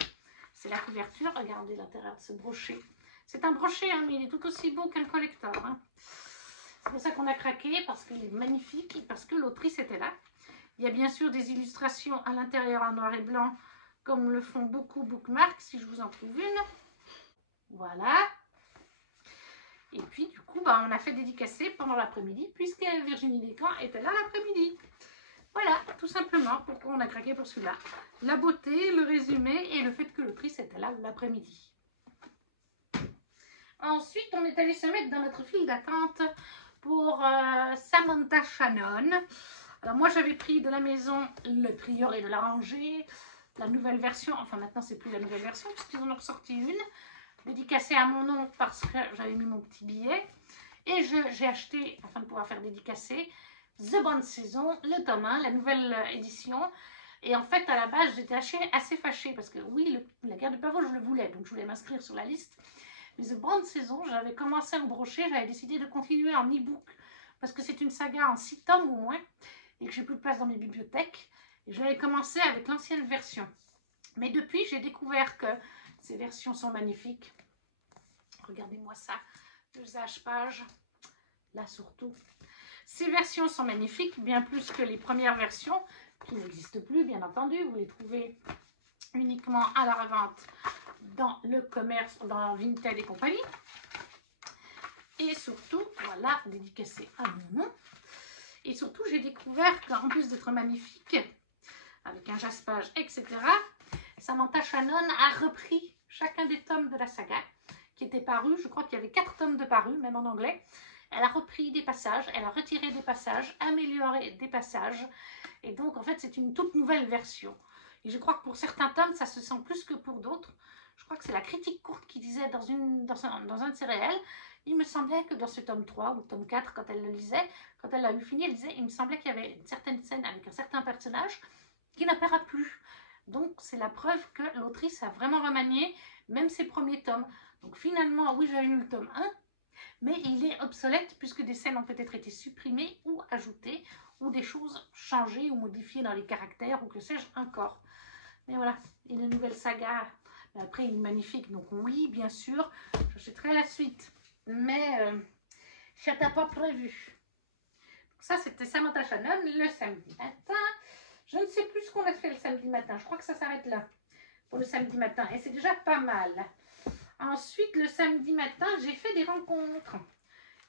C'est la couverture, regardez l'intérieur de ce brochet. C'est un brochet, hein, mais il est tout aussi beau qu'un collector. Hein. C'est pour ça qu'on a craqué, parce qu'il est magnifique et parce que l'autrice était là. Il y a bien sûr des illustrations à l'intérieur en noir et blanc, comme le font beaucoup Bookmark, si je vous en trouve une. Voilà. Et puis, du coup, on a fait dédicacer pendant l'après-midi, puisque Virginie Despins était là l'après-midi. Voilà, tout simplement, pourquoi on a craqué pour celui-là. La beauté, le résumé et le fait que l'autrice était là l'après-midi. Ensuite, on est allé se mettre dans notre file d'attente pour Samantha Shannon. Alors moi, j'avais pris de la maison Le Prieuré de la Rangée, la nouvelle version. Enfin, maintenant, c'est plus la nouvelle version, puisqu'ils en ont ressorti une, dédicacée à mon nom parce que j'avais mis mon petit billet. Et j'ai acheté, afin de pouvoir faire dédicacer, The Bonne Saison, le tome 1, la nouvelle édition. Et en fait, à la base, j'étais assez fâchée parce que oui, la guerre du pavot, je le voulais, donc je voulais m'inscrire sur la liste. Mais The Bonne Saison, j'avais commencé en brochet, j'avais décidé de continuer en e-book parce que c'est une saga en 6 tomes au moins et que j'ai plus de place dans mes bibliothèques. Et j'avais commencé avec l'ancienne version. Mais depuis, j'ai découvert que ces versions sont magnifiques. Regardez-moi ça, l'usage page, là surtout. Ces versions sont magnifiques, bien plus que les premières versions, qui n'existent plus, bien entendu. Vous les trouvez uniquement à la revente dans le commerce, dans Vinted et compagnie. Et surtout, voilà, dédicacé à mon nom. Et surtout, j'ai découvert qu'en plus d'être magnifique, avec un jaspage, etc., Samantha Shannon a repris chacun des tomes de la saga qui étaient parus. Je crois qu'il y avait 4 tomes de parus, même en anglais. Elle a repris des passages, elle a retiré des passages, amélioré des passages. Et donc, en fait, c'est une toute nouvelle version. Et je crois que pour certains tomes, ça se sent plus que pour d'autres. Je crois que c'est la critique courte qui disait dans un de ses réels, il me semblait que dans ce tome 3 ou tome 4, quand elle le lisait, quand elle l'a eu fini, elle disait, il me semblait qu'il y avait une certaine scène avec un certain personnage qui n'apparaît plus. Donc, c'est la preuve que l'autrice a vraiment remanié même ses premiers tomes. Donc, finalement, oui, j'avais lu le tome 1, mais il est obsolète puisque des scènes ont peut-être été supprimées ou ajoutées, ou des choses changées ou modifiées dans les caractères, ou que sais-je encore. Mais voilà, une nouvelle saga. Après, il est magnifique, donc oui, bien sûr, j'achèterai la suite. Mais ça n'était pas prévu. Ça, c'était Samantha Shannon le samedi matin. Je ne sais plus ce qu'on a fait le samedi matin. Je crois que ça s'arrête là pour le samedi matin. Et c'est déjà pas mal. Ensuite, le samedi matin, j'ai fait des rencontres.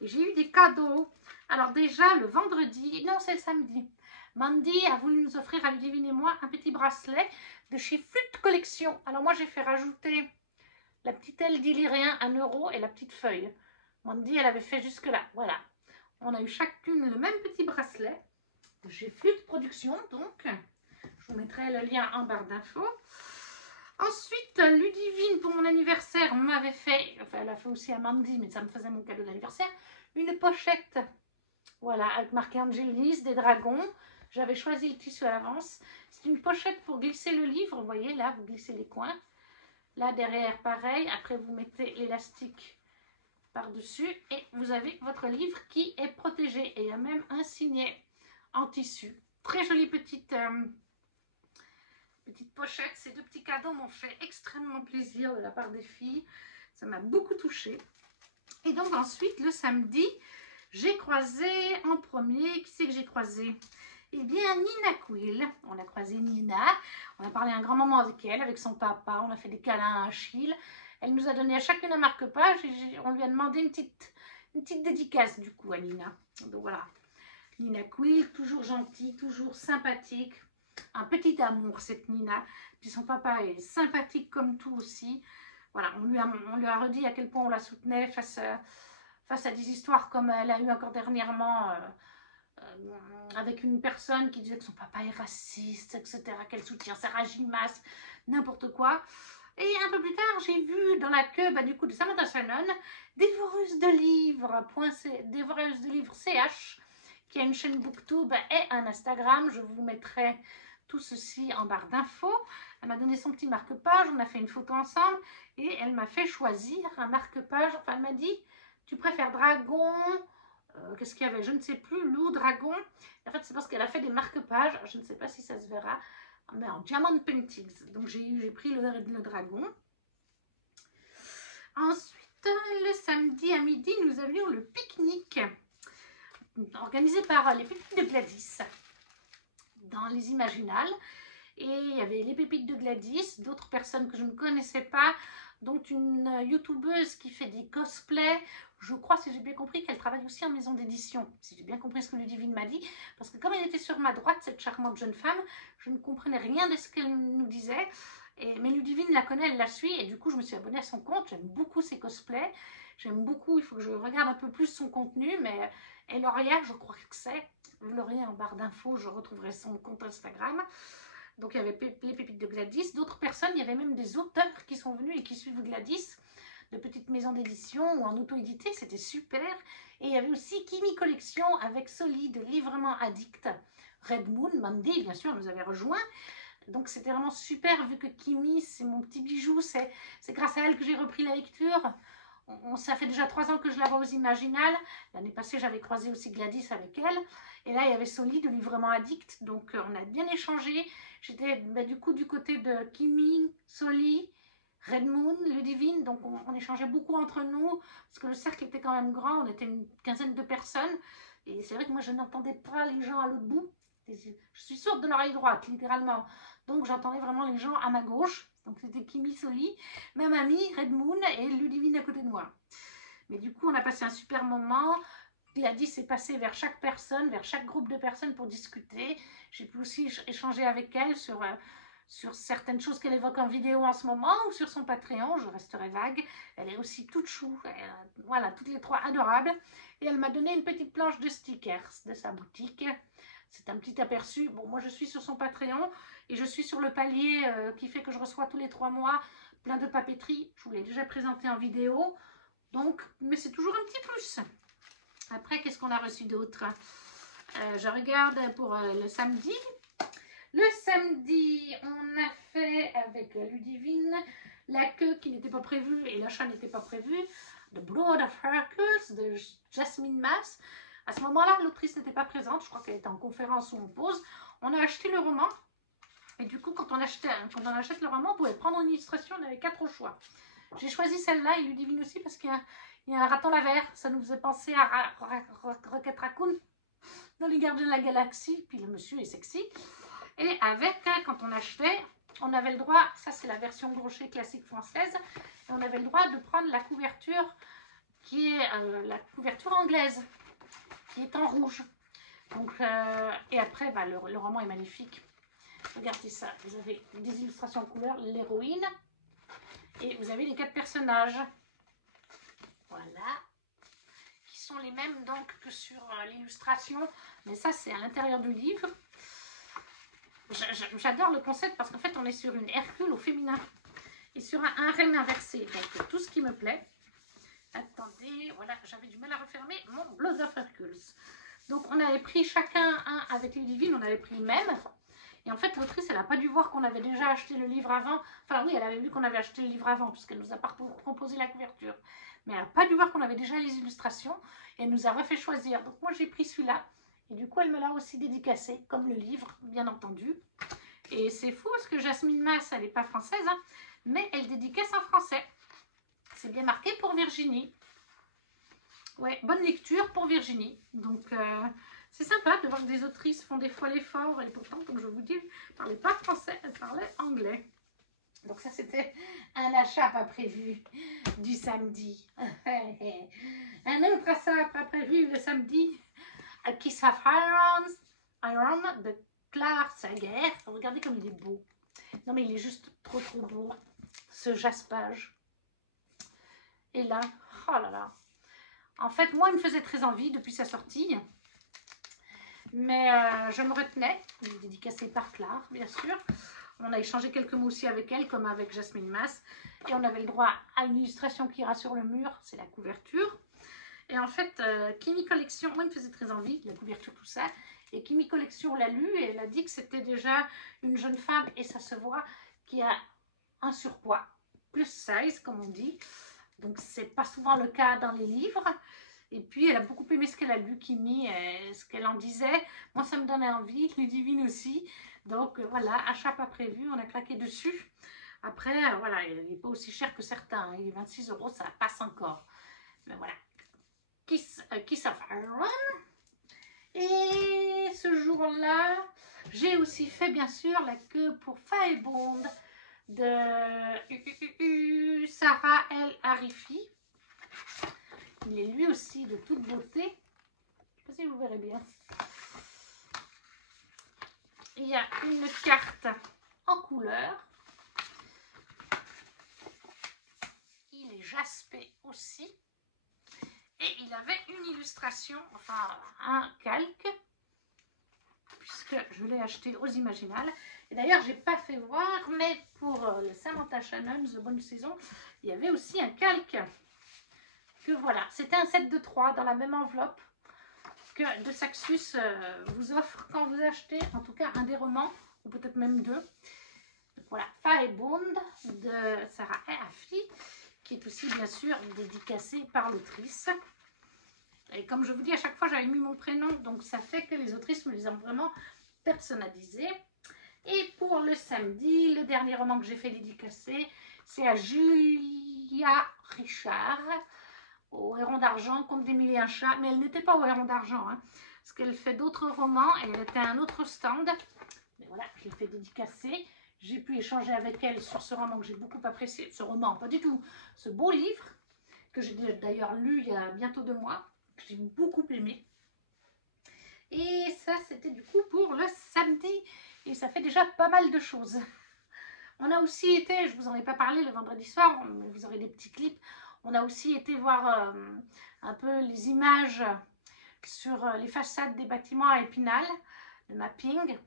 Et j'ai eu des cadeaux. Alors déjà, le vendredi, non, c'est le samedi. Mandy a voulu nous offrir à Ludivine et moi un petit bracelet de chez Flûte Collection. Alors moi, j'ai fait rajouter la petite aile d'Illyrien, 1 € et la petite feuille. Mandy, elle avait fait jusque-là. Voilà. On a eu chacune le même petit bracelet de chez Flûte Production. Donc, je vous mettrai le lien en barre d'infos. Ensuite, Ludivine, pour mon anniversaire, m'avait fait, enfin elle a fait aussi à Mandy, mais ça me faisait mon cadeau d'anniversaire, une pochette, voilà, avec marqué Angelis, des dragons. J'avais choisi le tissu à l'avance. C'est une pochette pour glisser le livre, vous voyez, là, vous glissez les coins. Là, derrière, pareil, après vous mettez l'élastique par-dessus et vous avez votre livre qui est protégé. Et il y a même un signet en tissu. Très jolie petite pochette. Ces 2 petits cadeaux m'ont fait extrêmement plaisir de la part des filles. Ça m'a beaucoup touchée. Et donc ensuite, le samedi, j'ai croisé en premier, qui c'est que j'ai croisé? Eh bien, Nina Quill. On a croisé Nina, on a parlé un grand moment avec elle, avec son papa, on a fait des câlins à Achille. Elle nous a donné à chacune un marque-page et on lui a demandé une petite dédicace du coup à Nina. Donc voilà, Nina Quill, toujours gentille, toujours sympathique. Un petit amour cette Nina. Puis son papa est sympathique comme tout aussi. Voilà, on lui a redit à quel point on la soutenait face à des histoires comme elle a eu encore dernièrement avec une personne qui disait que son papa est raciste, etc. Qu'elle soutient Sarah Gilmas, n'importe quoi. Et un peu plus tard, j'ai vu dans la queue du coup de Samantha Shannon, dévoreuse de livres, dévoreuse de livres CH, qui a une chaîne Booktube et un Instagram. Je vous mettrai tout ceci en barre d'infos. Elle m'a donné son petit marque-page, on a fait une photo ensemble et elle m'a fait choisir un marque-page. Enfin, elle m'a dit, tu préfères dragon, qu'est-ce qu'il y avait, je ne sais plus, loup, dragon. En fait, c'est parce qu'elle a fait des marque-pages, je ne sais pas si ça se verra, mais en diamond paintings. Donc j'ai pris le dragon. Ensuite, le samedi à midi, nous avions le pique-nique organisé par les pépites de Gladys dans les Imaginales. Et il y avait les pépites de Gladys, d'autres personnes que je ne connaissais pas, dont une youtubeuse qui fait des cosplays. Je crois, si j'ai bien compris, qu'elle travaille aussi en maison d'édition, si j'ai bien compris ce que Ludivine m'a dit, parce que comme elle était sur ma droite, cette charmante jeune femme, je ne comprenais rien de ce qu'elle nous disait. Mais Ludivine la connaît, elle la suit, et du coup je me suis abonnée à son compte. J'aime beaucoup ses cosplays, j'aime beaucoup, il faut que je regarde un peu plus son contenu, mais Eloria, je crois que c'est, vous l'aurez en barre d'infos, je retrouverai son compte Instagram. Donc il y avait les pépites de Gladys, d'autres personnes, il y avait même des auteurs qui sont venus et qui suivent Gladys, de petites maisons d'édition ou en auto-édité, c'était super. Et il y avait aussi Kimi Collection avec Solide, Livrement Addict, Red Moon, Mandy bien sûr nous avait rejoint. Donc c'était vraiment super vu que Kimi c'est mon petit bijou, c'est grâce à elle que j'ai repris la lecture. Ça fait déjà 3 ans que je la vois aux Imaginales. L'année passée, j'avais croisé aussi Gladys avec elle. Et là, il y avait Soli de Livrement Addict. Donc, on a bien échangé. J'étais du coup du côté de Kimi, Soli, Red Moon, Ludivine. Donc, on échangeait beaucoup entre nous. Parce que le cercle était quand même grand. On était une quinzaine de personnes. Et c'est vrai que moi, je n'entendais pas les gens à l'autre bout. Je suis sourde de l'oreille droite, littéralement. Donc, j'entendais vraiment les gens à ma gauche. Donc, c'était Kimi, Soli, ma mamie, Red Moon et Ludivine à côté de moi. Mais du coup, on a passé un super moment. Gladys est passée vers chaque personne, vers chaque groupe de personnes pour discuter. J'ai pu aussi échanger avec elle sur certaines choses qu'elle évoque en vidéo en ce moment ou sur son Patreon. Je resterai vague. Elle est aussi toute chou. Voilà, toutes les trois adorables. Et elle m'a donné une petite planche de stickers de sa boutique. C'est un petit aperçu. Bon, moi, je suis sur son Patreon et je suis sur le palier qui fait que je reçois tous les 3 mois plein de papeterie. Je vous l'ai déjà présenté en vidéo. Donc, mais c'est toujours un petit plus. Après, qu'est-ce qu'on a reçu d'autre? Je regarde pour le samedi. Le samedi, on a fait avec Ludivine la queue qui n'était pas prévue et l'achat n'était pas prévu. The Blood of Hercules de Jasmine Mass. À ce moment-là, l'autrice n'était pas présente. Je crois qu'elle était en conférence ou en pause. On a acheté le roman. Et du coup, quand on achète le roman, on pouvait prendre une illustration. On avait 4 au choix. J'ai choisi celle-là et Ludivine aussi parce qu'il y a un raton laveur. Ça nous faisait penser à Rocket Raccoon dans les Gardiens de la Galaxie. Puis le monsieur est sexy. Et avec, quand on achetait, on avait le droit, ça c'est la version brochet classique française, et on avait le droit de prendre la couverture qui est la couverture anglaise, qui est en rouge. Donc, et après, le roman est magnifique. Regardez ça, vous avez des illustrations en couleur, l'héroïne, et vous avez les 4 personnages. Voilà. Qui sont les mêmes donc que sur l'illustration, mais ça c'est à l'intérieur du livre. J'adore le concept parce qu'en fait on est sur une Hercule au féminin et sur un renne inversé, donc tout ce qui me plaît. Attendez, voilà, j'avais du mal à refermer mon Blood of Hercules. Donc on avait pris chacun un avec Ludivine, on avait pris le même. Et en fait l'autrice elle n'a pas dû voir qu'on avait déjà acheté le livre avant. Enfin oui, elle avait vu qu'on avait acheté le livre avant puisqu'elle nous a pas proposé la couverture. Mais elle n'a pas dû voir qu'on avait déjà les illustrations et elle nous a refait choisir. Donc moi j'ai pris celui-là. Et du coup, elle me l'a aussi dédicacé, comme le livre, bien entendu. Et c'est fou parce que Jasmine Mass, elle n'est pas française, hein, mais elle dédicace en français. C'est bien marqué pour Virginie. Ouais, bonne lecture pour Virginie. Donc, c'est sympa de voir que des autrices font des fois l'effort. Et pourtant, comme je vous dis, elle ne parlait pas français, elle parlait anglais. Donc ça, c'était un achat pas prévu du samedi. Un autre achat pas prévu le samedi. A Kiss of Iron de Claire Sager. Regardez comme il est beau. Non mais il est juste trop beau. Ce jaspage. Et là, oh là là. En fait, moi, il me faisait très envie depuis sa sortie. Mais je me retenais. Il est dédicacé par Claire, bien sûr. On a échangé quelques mots aussi avec elle, comme avec Jasmine Mas. Et on avait le droit à une illustration qui ira sur le mur, c'est la couverture. Et en fait, Kimi Collection, moi, il me faisait très envie, la couverture, tout ça. Et Kimi Collection l'a lu et elle a dit que c'était déjà une jeune femme, et ça se voit, qui a un surpoids, plus size, comme on dit. Donc, c'est pas souvent le cas dans les livres. Et puis, elle a beaucoup aimé ce qu'elle a lu, Kimi, ce qu'elle en disait. Moi, ça me donnait envie, Ludivine aussi. Donc, voilà, achat pas prévu, on a claqué dessus. Après, voilà, il n'est pas aussi cher que certains. Hein. Il est 26 €, ça passe encore. Mais voilà. Kiss of Iron. Et ce jour-là, j'ai aussi fait, bien sûr, la queue pour Firebond de Sarah El Arifi. Il est lui aussi de toute beauté. Je ne sais pas si vous verrez bien. Il y a une carte en couleur. Il est jaspé aussi. Et il avait une illustration, enfin un calque, puisque je l'ai acheté aux Imaginales. Et d'ailleurs, je n'ai pas fait voir, mais pour le Samantha Shannon, The Bonne Saison, il y avait aussi un calque. Que voilà, c'était un set de 3 dans la même enveloppe que De Saxus vous offre quand vous achetez, en tout cas un des romans, ou peut-être même 2. Donc voilà, Firebond de Sarah Afi, qui est aussi bien sûr dédicacée par l'autrice. Et comme je vous dis, à chaque fois j'avais mis mon prénom, donc ça fait que les autrices me les ont vraiment personnalisés. Et pour le samedi, le dernier roman que j'ai fait dédicacer, c'est à Julia Richard, au Héron d'Argent, Conte des Mille et un chats, mais elle n'était pas au Héron d'Argent, hein, parce qu'elle fait d'autres romans, et elle était à un autre stand. Mais voilà, je l'ai fait dédicacer. J'ai pu échanger avec elle sur ce roman que j'ai beaucoup apprécié. Ce roman, pas du tout, ce beau livre, que j'ai d'ailleurs lu il y a bientôt 2 mois, que j'ai beaucoup aimé. Et ça, c'était du coup pour le samedi, et ça fait déjà pas mal de choses. On a aussi été, je vous en ai pas parlé le vendredi soir, mais vous aurez des petits clips. On a aussi été voir un peu les images sur les façades des bâtiments à Épinal, le mapping.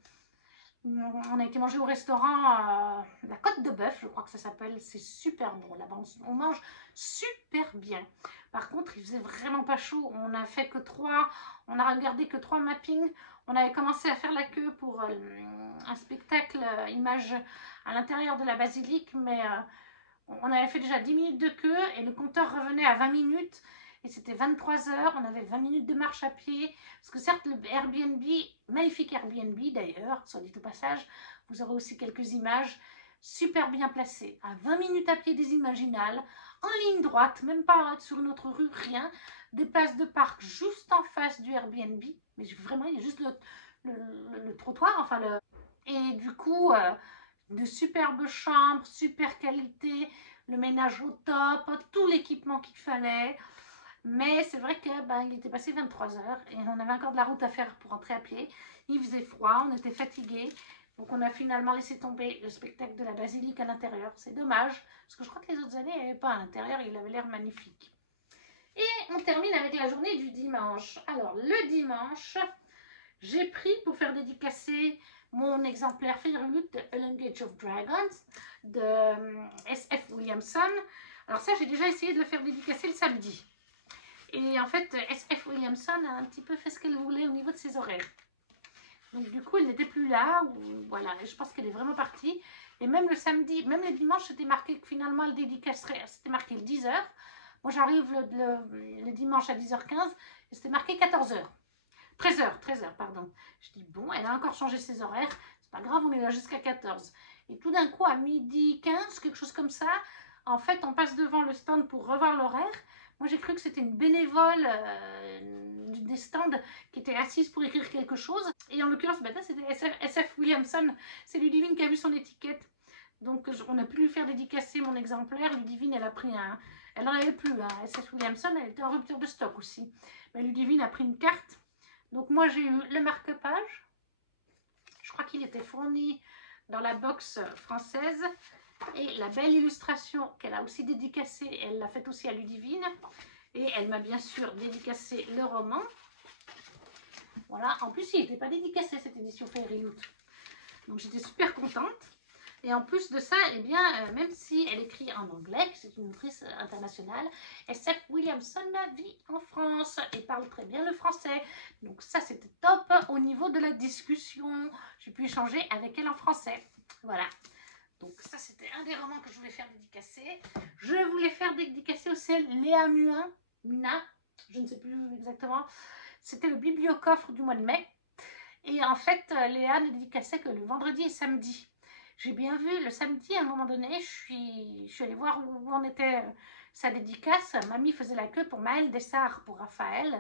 On a été manger au restaurant la Côte de Bœuf, je crois que ça s'appelle. C'est super bon là-bas, on mange super bien. Par contre, il faisait vraiment pas chaud. On a fait que 3, on a regardé que 3 mappings. On avait commencé à faire la queue pour un spectacle image à l'intérieur de la basilique, mais on avait fait déjà 10 minutes de queue et le compteur revenait à 20 minutes. Et c'était 23 h, on avait 20 minutes de marche à pied. Parce que certes, le Airbnb, magnifique Airbnb d'ailleurs, soit dit au passage, vous aurez aussi quelques images super bien placées. À 20 minutes à pied des Imaginales, en ligne droite, même pas sur notre rue, rien. Des places de parc juste en face du Airbnb. Mais vraiment, il y a juste le trottoir, enfin le... Et du coup, de superbes chambres, super qualité, le ménage au top, tout l'équipement qu'il fallait. Mais c'est vrai que il était passé 23 h et on avait encore de la route à faire pour rentrer à pied. Il faisait froid, on était fatigués. Donc on a finalement laissé tomber le spectacle de la basilique à l'intérieur. C'est dommage, parce que je crois que les autres années, il n'y avait pas à l'intérieur, il avait l'air magnifique. Et on termine avec la journée du dimanche. Alors le dimanche, j'ai pris pour faire dédicacer mon exemplaire favorite de A Language of Dragons de S.F. Williamson. Alors ça, j'ai déjà essayé de le faire dédicacer le samedi. Et en fait, S.F. Williamson a un petit peu fait ce qu'elle voulait au niveau de ses horaires. Donc du coup, elle n'était plus là. Voilà, et je pense qu'elle est vraiment partie. Et même le samedi, même le dimanche, c'était marqué que finalement, elle dédicacerait. C'était marqué 10 h. Moi, j'arrive le dimanche à 10h15 et c'était marqué 14 h. 13 h, pardon. Je dis, bon, elle a encore changé ses horaires. C'est pas grave, on est là jusqu'à 14. Et tout d'un coup, à 12h15, quelque chose comme ça, en fait, on passe devant le stand pour revoir l'horaire. Moi, j'ai cru que c'était une bénévole des stands qui était assise pour écrire quelque chose. Et en l'occurrence, ben, c'était S.F. Williamson. C'est Ludivine qui a vu son étiquette. Donc, on a pu lui faire dédicacer mon exemplaire. Ludivine, elle a pris un... Elle n'en avait plus. Hein. S.F. Williamson, elle était en rupture de stock aussi. Mais Ludivine a pris une carte. Donc, moi, j'ai eu le marque-page. Je crois qu'il était fourni dans la box française. Et la belle illustration qu'elle a aussi dédicacée, elle l'a faite aussi à Ludivine. Et elle m'a bien sûr dédicacé le roman. Voilà, en plus il n'était pas dédicacé cette édition Fairy Loot. Donc j'étais super contente. Et en plus de ça, eh bien, même si elle écrit en anglais, c'est une autrice internationale, SF Williamson vit en France et parle très bien le français. Donc ça, c'était top au niveau de la discussion. J'ai pu échanger avec elle en français. Voilà. Donc ça, c'était un des romans que je voulais faire dédicacer. Je voulais faire dédicacer aussi Léa Mina, je ne sais plus exactement. C'était le bibliocoffre du mois de mai. Et en fait, Léa ne dédicaçait que le vendredi et samedi. J'ai bien vu le samedi, à un moment donné, je suis allée voir où en était sa dédicace. Mamie faisait la queue pour Maëlle Dessart, pour Raphaël,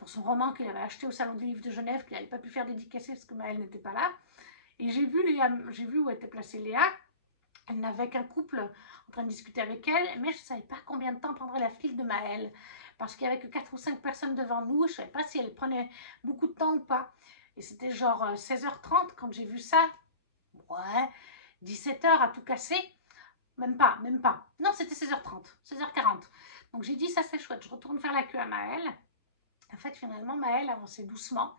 pour son roman qu'il avait acheté au Salon du Livre de Genève, qu'il n'avait pas pu faire dédicacer parce que Maëlle n'était pas là. Et j'ai vu où était placée Léa. Elle n'avait qu'un couple en train de discuter avec elle, mais je ne savais pas combien de temps prendrait la file de Maëlle, parce qu'il n'y avait que 4 ou 5 personnes devant nous. Je ne savais pas si elle prenait beaucoup de temps ou pas. Et c'était genre 16h30 quand j'ai vu ça. Ouais, 17h à tout casser. Même pas. Non, c'était 16h30, 16h40. Donc j'ai dit, ça c'est chouette, je retourne faire la queue à Maëlle. En fait, finalement, Maëlle avançait doucement,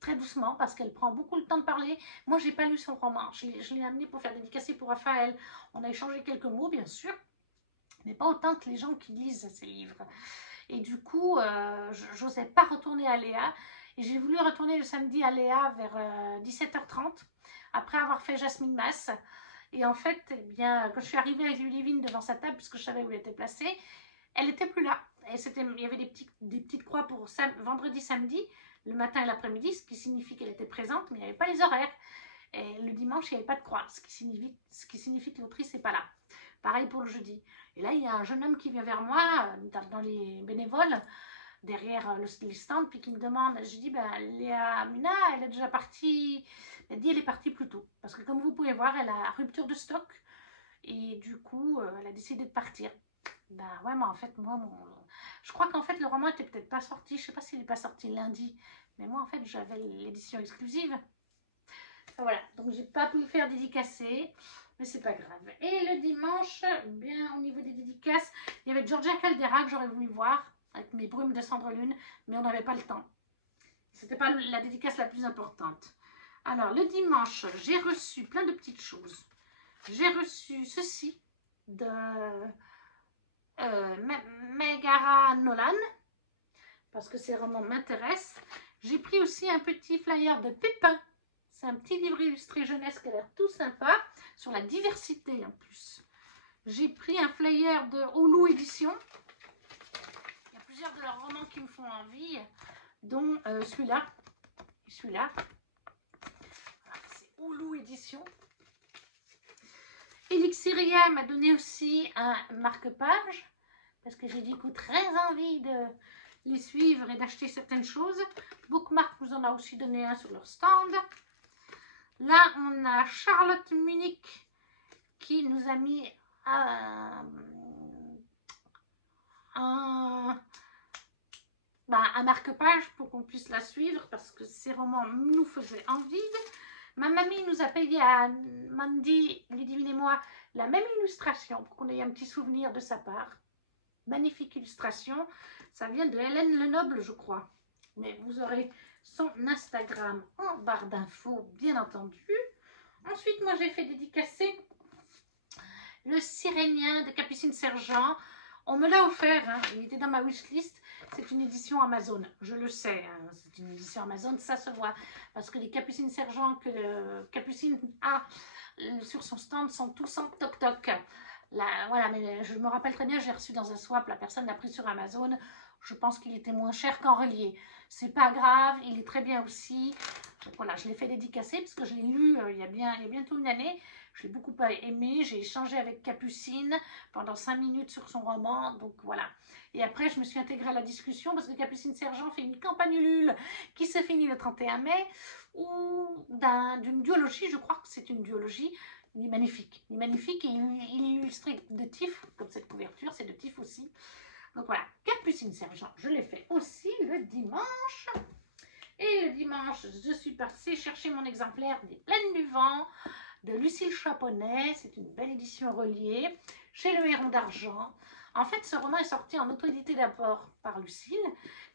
très doucement, parce qu'elle prend beaucoup le temps de parler. Moi, j'ai pas lu son roman. Je l'ai amené pour faire dédicacer pour Raphaël. On a échangé quelques mots, bien sûr, mais pas autant que les gens qui lisent ces livres. Et du coup, j'osais pas retourner à Léa. Et j'ai voulu retourner le samedi à Léa vers 17h30, après avoir fait Jasmine Masse. Et en fait, eh bien, quand je suis arrivée avec Ludivine devant sa table, puisque je savais où elle était placée, elle n'était plus là. Et il y avait des petites croix pour vendredi, samedi, le matin et l'après-midi, ce qui signifie qu'elle était présente, mais il n'y avait pas les horaires. Et le dimanche, il n'y avait pas de croix, ce qui signifie que l'autrice n'est pas là. Pareil pour le jeudi. Et là, il y a un jeune homme qui vient vers moi, dans les bénévoles, derrière les stands, puis qui me demande, je dis, ben, Léa Mina, elle est déjà partie, elle dit, elle est partie plus tôt. Parce que comme vous pouvez voir, elle a rupture de stock, et du coup, elle a décidé de partir. Ben ouais, mais en fait, moi, je crois qu'en fait, le roman était peut-être pas sorti, je sais pas s'il n'est pas sorti lundi, mais moi, en fait, j'avais l'édition exclusive. Voilà, donc j'ai pas pu le faire dédicacer, mais c'est pas grave. Et le dimanche, bien au niveau des dédicaces, il y avait Georgia Caldera que j'aurais voulu voir avec mes brumes de cendre lune, mais on n'avait pas le temps. C'était pas la dédicace la plus importante. Alors le dimanche, j'ai reçu plein de petites choses. J'ai reçu ceci de Megara Nolan, parce que ces romans m'intéressent. J'ai pris aussi un petit flyer de Pépin. C'est un petit livre illustré jeunesse qui a l'air tout sympa, sur la diversité en plus. J'ai pris un flyer de Oulu Édition. Il y a plusieurs de leurs romans qui me font envie, dont celui-là et celui-là. Voilà, c'est Oulu Édition. Elixiria m'a donné aussi un marque-page, parce que j'ai du coup très envie de les suivre et d'acheter certaines choses. Bookmark nous en a aussi donné un sur leur stand. Là, on a Charlotte Munich qui nous a mis un marque-page pour qu'on puisse la suivre parce que ces romans nous faisaient envie. Ma mamie nous a payé à Mandy, Ludivine et moi la même illustration pour qu'on ait un petit souvenir de sa part. Magnifique illustration. Ça vient de Hélène Lenoble, je crois. Mais vous aurez son Instagram en barre d'infos, bien entendu. Ensuite, moi, j'ai fait dédicacer le Sirénien de Capucine Sergent. On me l'a offert, hein. Il était dans ma wishlist. C'est une édition Amazon, je le sais. Hein. C'est une édition Amazon, ça se voit. Parce que les Capucine Sergent que Capucine a sur son stand sont tous en toc-toc. Voilà, mais je me rappelle très bien, j'ai reçu dans un swap, la personne l'a pris sur Amazon. Je pense qu'il était moins cher qu'en relié. C'est pas grave, il est très bien aussi. Donc voilà, je l'ai fait dédicacer parce que je l'ai lu il y a bientôt une année. Je l'ai beaucoup aimé. J'ai échangé avec Capucine pendant 5 minutes sur son roman. Donc voilà. Et après, je me suis intégrée à la discussion parce que Capucine Sergent fait une campagne Ulule qui se finit le 31 mai ou d'une duologie. Je crois que c'est une duologie. Il est magnifique. Il est magnifique et il est illustré de Tif, comme cette couverture. C'est de Tif aussi. Donc voilà, Capucine Sergent, je l'ai fait aussi le dimanche. Et le dimanche, je suis partie chercher mon exemplaire des Plaines du Vent de Lucille Chaponnet. C'est une belle édition reliée chez Le Héron d'Argent. En fait, ce roman est sorti en auto-édité d'abord par Lucille.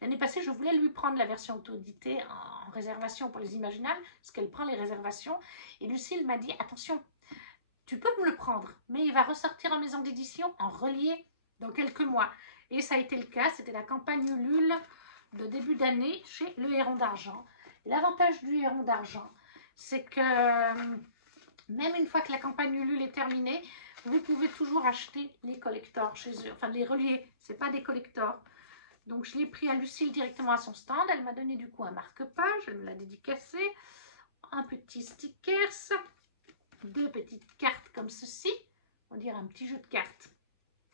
L'année passée, je voulais lui prendre la version auto-éditée en réservation pour les Imaginables, parce qu'elle prend les réservations. Et Lucille m'a dit, attention, tu peux me le prendre, mais il va ressortir en maison d'édition en relié dans quelques mois. Et ça a été le cas, c'était la campagne Ulule de début d'année chez Le Héron d'Argent. L'avantage du Héron d'Argent, c'est que même une fois que la campagne Ulule est terminée, vous pouvez toujours acheter les collectors chez eux, enfin les reliés, c'est pas des collectors. Donc je l'ai pris à Lucille directement à son stand, elle m'a donné du coup un marque-page, elle me l'a dédicacé, un petit stickers, 2 petites cartes comme ceci, on dirait un petit jeu de cartes.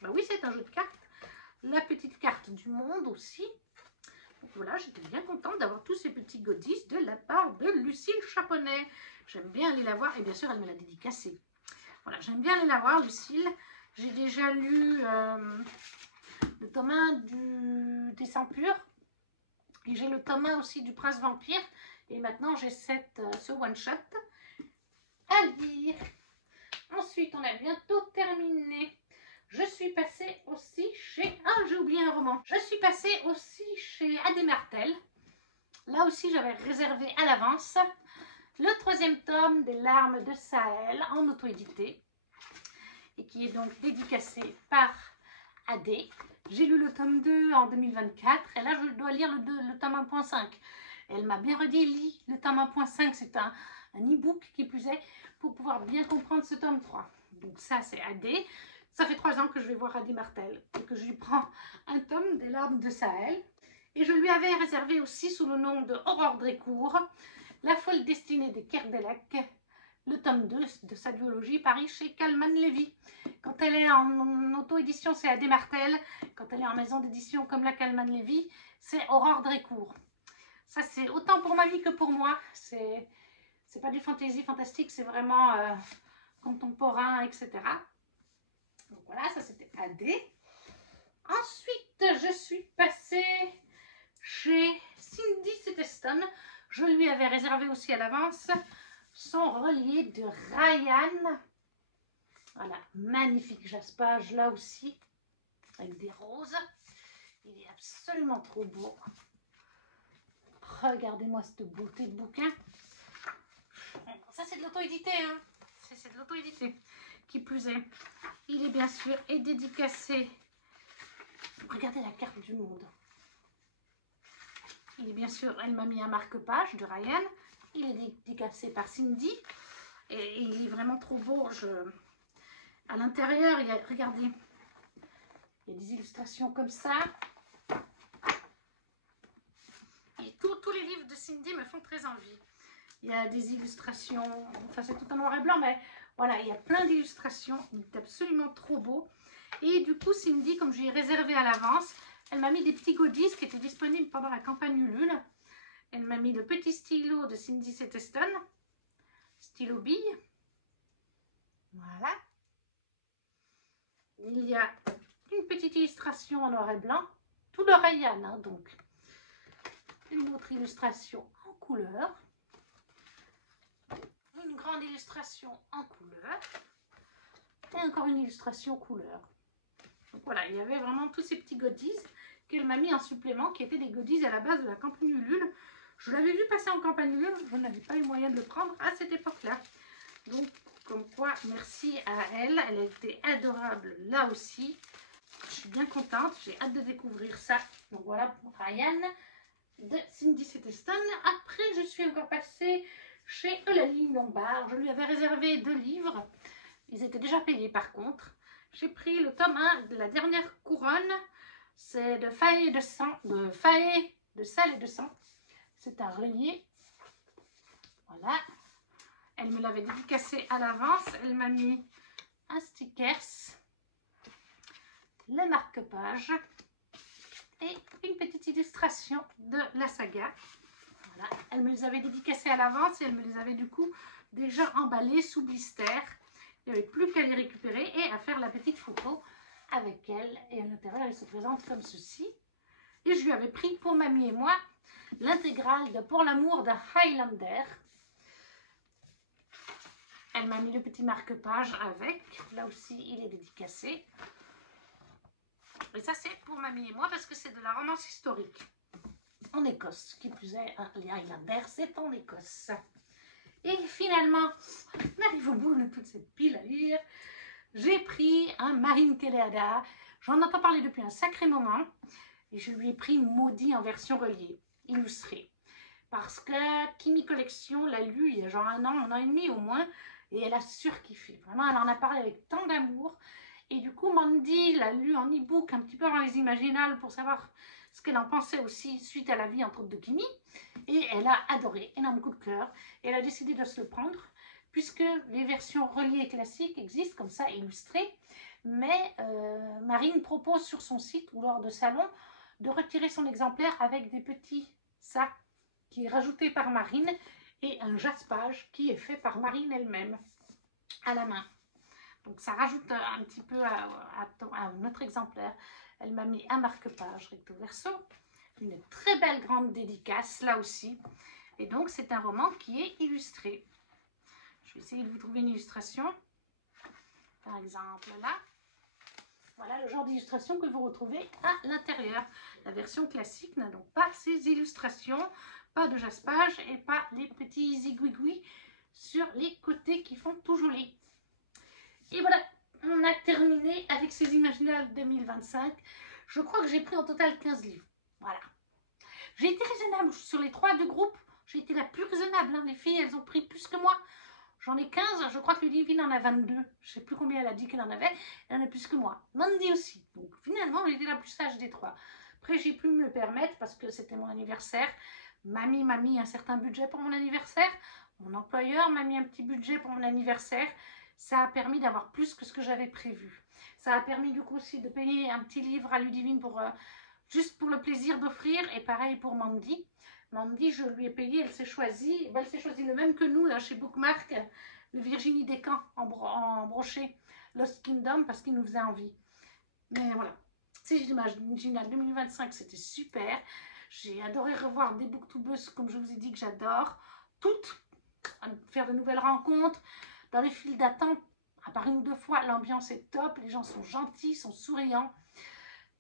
Ben oui, c'est un jeu de cartes. La petite carte du monde aussi. Donc voilà, j'étais bien contente d'avoir tous ces petits goodies de la part de Lucille Chaponnet. J'aime bien aller la voir et bien sûr elle me l'a dédicacé. Voilà, j'aime bien aller la voir, Lucille. J'ai déjà lu le tome 1 des Sangs Purs et j'ai le tome 1 aussi du Prince Vampire. Et maintenant j'ai ce one-shot à lire. Ensuite, on a bientôt terminé. Je suis passée aussi chez... Ah, j'ai oublié un roman. Je suis passée aussi chez Adé Martel. Là aussi, j'avais réservé à l'avance le 3e tome des Larmes de Sahel en auto-édité et qui est donc dédicacé par Adé. J'ai lu le tome 2 en 2024 et là, je dois lire le tome 1.5. Elle m'a bien redit, lis le tome 1.5, c'est un e-book qui plus est, pour pouvoir bien comprendre ce tome 3. Donc ça, c'est Adé. Ça fait 3 ans que je vais voir Adé Martel et que je lui prends un tome des Larmes de Sahel. Et je lui avais réservé aussi sous le nom de Aurore Drécourt, La folle destinée des Kerdelec, le tome 2 de sa duologie Paris chez Calman Lévy. Quand elle est en auto-édition, c'est Adé Martel. Quand elle est en maison d'édition comme la Calman Lévy, c'est Aurore Drécourt. Ça, c'est autant pour mamie que pour moi. C'est pas du fantasy fantastique, c'est vraiment contemporain, etc. Donc voilà, ça c'était Adé. Ensuite, je suis passée chez Cindy Seteston. Je lui avais réservé aussi à l'avance son relié de Ryan. Voilà, magnifique jaspage là aussi, avec des roses. Il est absolument trop beau. Regardez-moi cette beauté de bouquin. Ça, c'est de l'auto-édité, hein. C'est de l'auto-édité. Qui plus est, il est bien sûr dédicacé. Regardez la carte du monde. Il est bien sûr, elle m'a mis un marque-page de Ryan. Il est dédicacé par Cindy. Et il est vraiment trop beau. À l'intérieur, regardez, il y a des illustrations comme ça. Et tous les livres de Cindy me font très envie. Il y a des illustrations, enfin c'est tout en noir et blanc, mais voilà, il y a plein d'illustrations. Il est absolument trop beau. Et du coup, Cindy, comme je l'ai réservé à l'avance, elle m'a mis des petits goodies qui étaient disponibles pendant la campagne Ulule. Elle m'a mis le petit stylo de Cindy Seteston, stylo bille. Voilà. Il y a une petite illustration en noir et blanc, tout de Ryan, hein, donc. Une autre illustration en couleur. Une grande illustration en couleur. Et encore une illustration couleur. Donc voilà, il y avait vraiment tous ces petits goodies qu'elle m'a mis en supplément, qui étaient des goodies à la base de la campagne Ulule. Je l'avais vu passer en campagne Ulule, je n'avais pas eu moyen de le prendre à cette époque-là. Donc, comme quoi, merci à elle. Elle a été adorable là aussi. Je suis bien contente, j'ai hâte de découvrir ça. Donc voilà pour Ryan de Cindy Seteston. Après, je suis encore passée chez Eulalie Lombard. Je lui avais réservé 2 livres. Ils étaient déjà payés par contre. J'ai pris le tome 1 de la dernière couronne. C'est de Faé de sang, de Faé de sel et de sang. C'est un relié. Voilà. Elle me l'avait dédicacé à l'avance. Elle m'a mis un stickers, le marque-page et une petite illustration de la saga. Voilà. Elle me les avait dédicacés à l'avance et elle me les avait du coup déjà emballés sous blister. Il n'y avait plus qu'à les récupérer et à faire la petite photo avec elle. Et à l'intérieur, elle se présente comme ceci. Et je lui avais pris pour mamie et moi l'intégrale de Pour l'amour de Highlander. Elle m'a mis le petit marque-page avec. Là aussi, il est dédicacé. Et ça, c'est pour mamie et moi parce que c'est de la romance historique. En Écosse, qui plus est, les Highlanders, c'est en Écosse. Et finalement, on arrive au bout de toute cette pile à lire. J'ai pris un Marine Keleada. J'en entends parler depuis un sacré moment. Et je lui ai pris Maudit en version reliée, illustrée. Parce que Kimi Collection l'a lu il y a genre un an et demi au moins. Et elle a surkiffé. Vraiment, elle en a parlé avec tant d'amour. Et du coup, Mandy l'a lu en e-book un petit peu avant les Imaginales pour savoir ce qu'elle en pensait aussi suite à la vie entre autres de Kimi. Et elle a adoré, énorme coup de cœur. Et elle a décidé de se le prendre puisque les versions reliées classiques existent comme ça, illustrées. Mais Marine propose sur son site ou lors de salon de retirer son exemplaire avec des petits sacs qui est rajouté par Marine et un jaspage qui est fait par Marine elle-même à la main. Donc ça rajoute un petit peu à notre exemplaire. Elle m'a mis un marque-page recto verso, une très belle grande dédicace là aussi. Et donc c'est un roman qui est illustré. Je vais essayer de vous trouver une illustration. Par exemple là. Voilà le genre d'illustration que vous retrouvez à l'intérieur. La version classique n'a donc pas ces illustrations, pas de jaspage et pas les petits zigouigouis sur les côtés qui font tout joli. Et voilà, on a terminé avec ces Imaginales 2025. Je crois que j'ai pris en total 15 livres. Voilà. J'ai été raisonnable sur les 3 de groupe. J'ai été la plus raisonnable. Hein. Les filles, elles ont pris plus que moi. J'en ai 15. Je crois que Ludivine en a 22. Je ne sais plus combien elle a dit qu'elle en avait. Elle en a plus que moi. Mandy aussi. Donc finalement, j'ai été la plus sage des 3. Après, j'ai pu me le permettre parce que c'était mon anniversaire. Mamie m'a mis un certain budget pour mon anniversaire. Mon employeur m'a mis un petit budget pour mon anniversaire. Ça a permis d'avoir plus que ce que j'avais prévu. Ça a permis du coup aussi de payer un petit livre à Ludivine pour, juste pour le plaisir d'offrir. Et pareil pour Mandy. Mandy, je lui ai payé, elle s'est choisie. Ben, elle s'est choisie le même que nous, là, chez Bookmark, le Virginie Descamps en brochet, Lost Kingdom, parce qu'il nous faisait envie. Mais voilà. C'est Imaginales 2025, c'était super. J'ai adoré revoir des booktubeuses, comme je vous ai dit, que j'adore. Toutes. Faire de nouvelles rencontres. Dans les files d'attente, à part 1 ou 2 fois, l'ambiance est top. Les gens sont gentils, sont souriants.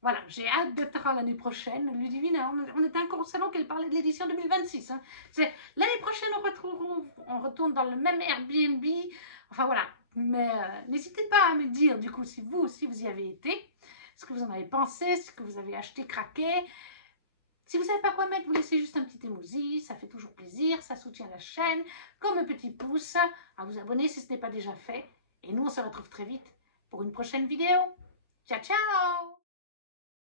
Voilà, j'ai hâte d'être l'année prochaine. Ludivine, on était encore au salon qu'elle parlait de l'édition 2026. Hein. L'année prochaine, on retourne dans le même Airbnb. Enfin voilà, mais n'hésitez pas à me dire du coup si vous aussi vous y avez été, ce que vous en avez pensé, ce que vous avez acheté, craqué. Si vous ne savez pas quoi mettre, vous laissez juste un petit emoji, ça fait toujours plaisir, ça soutient la chaîne, comme un petit pouce, à vous abonner si ce n'est pas déjà fait. Et nous, on se retrouve très vite pour une prochaine vidéo. Ciao, ciao!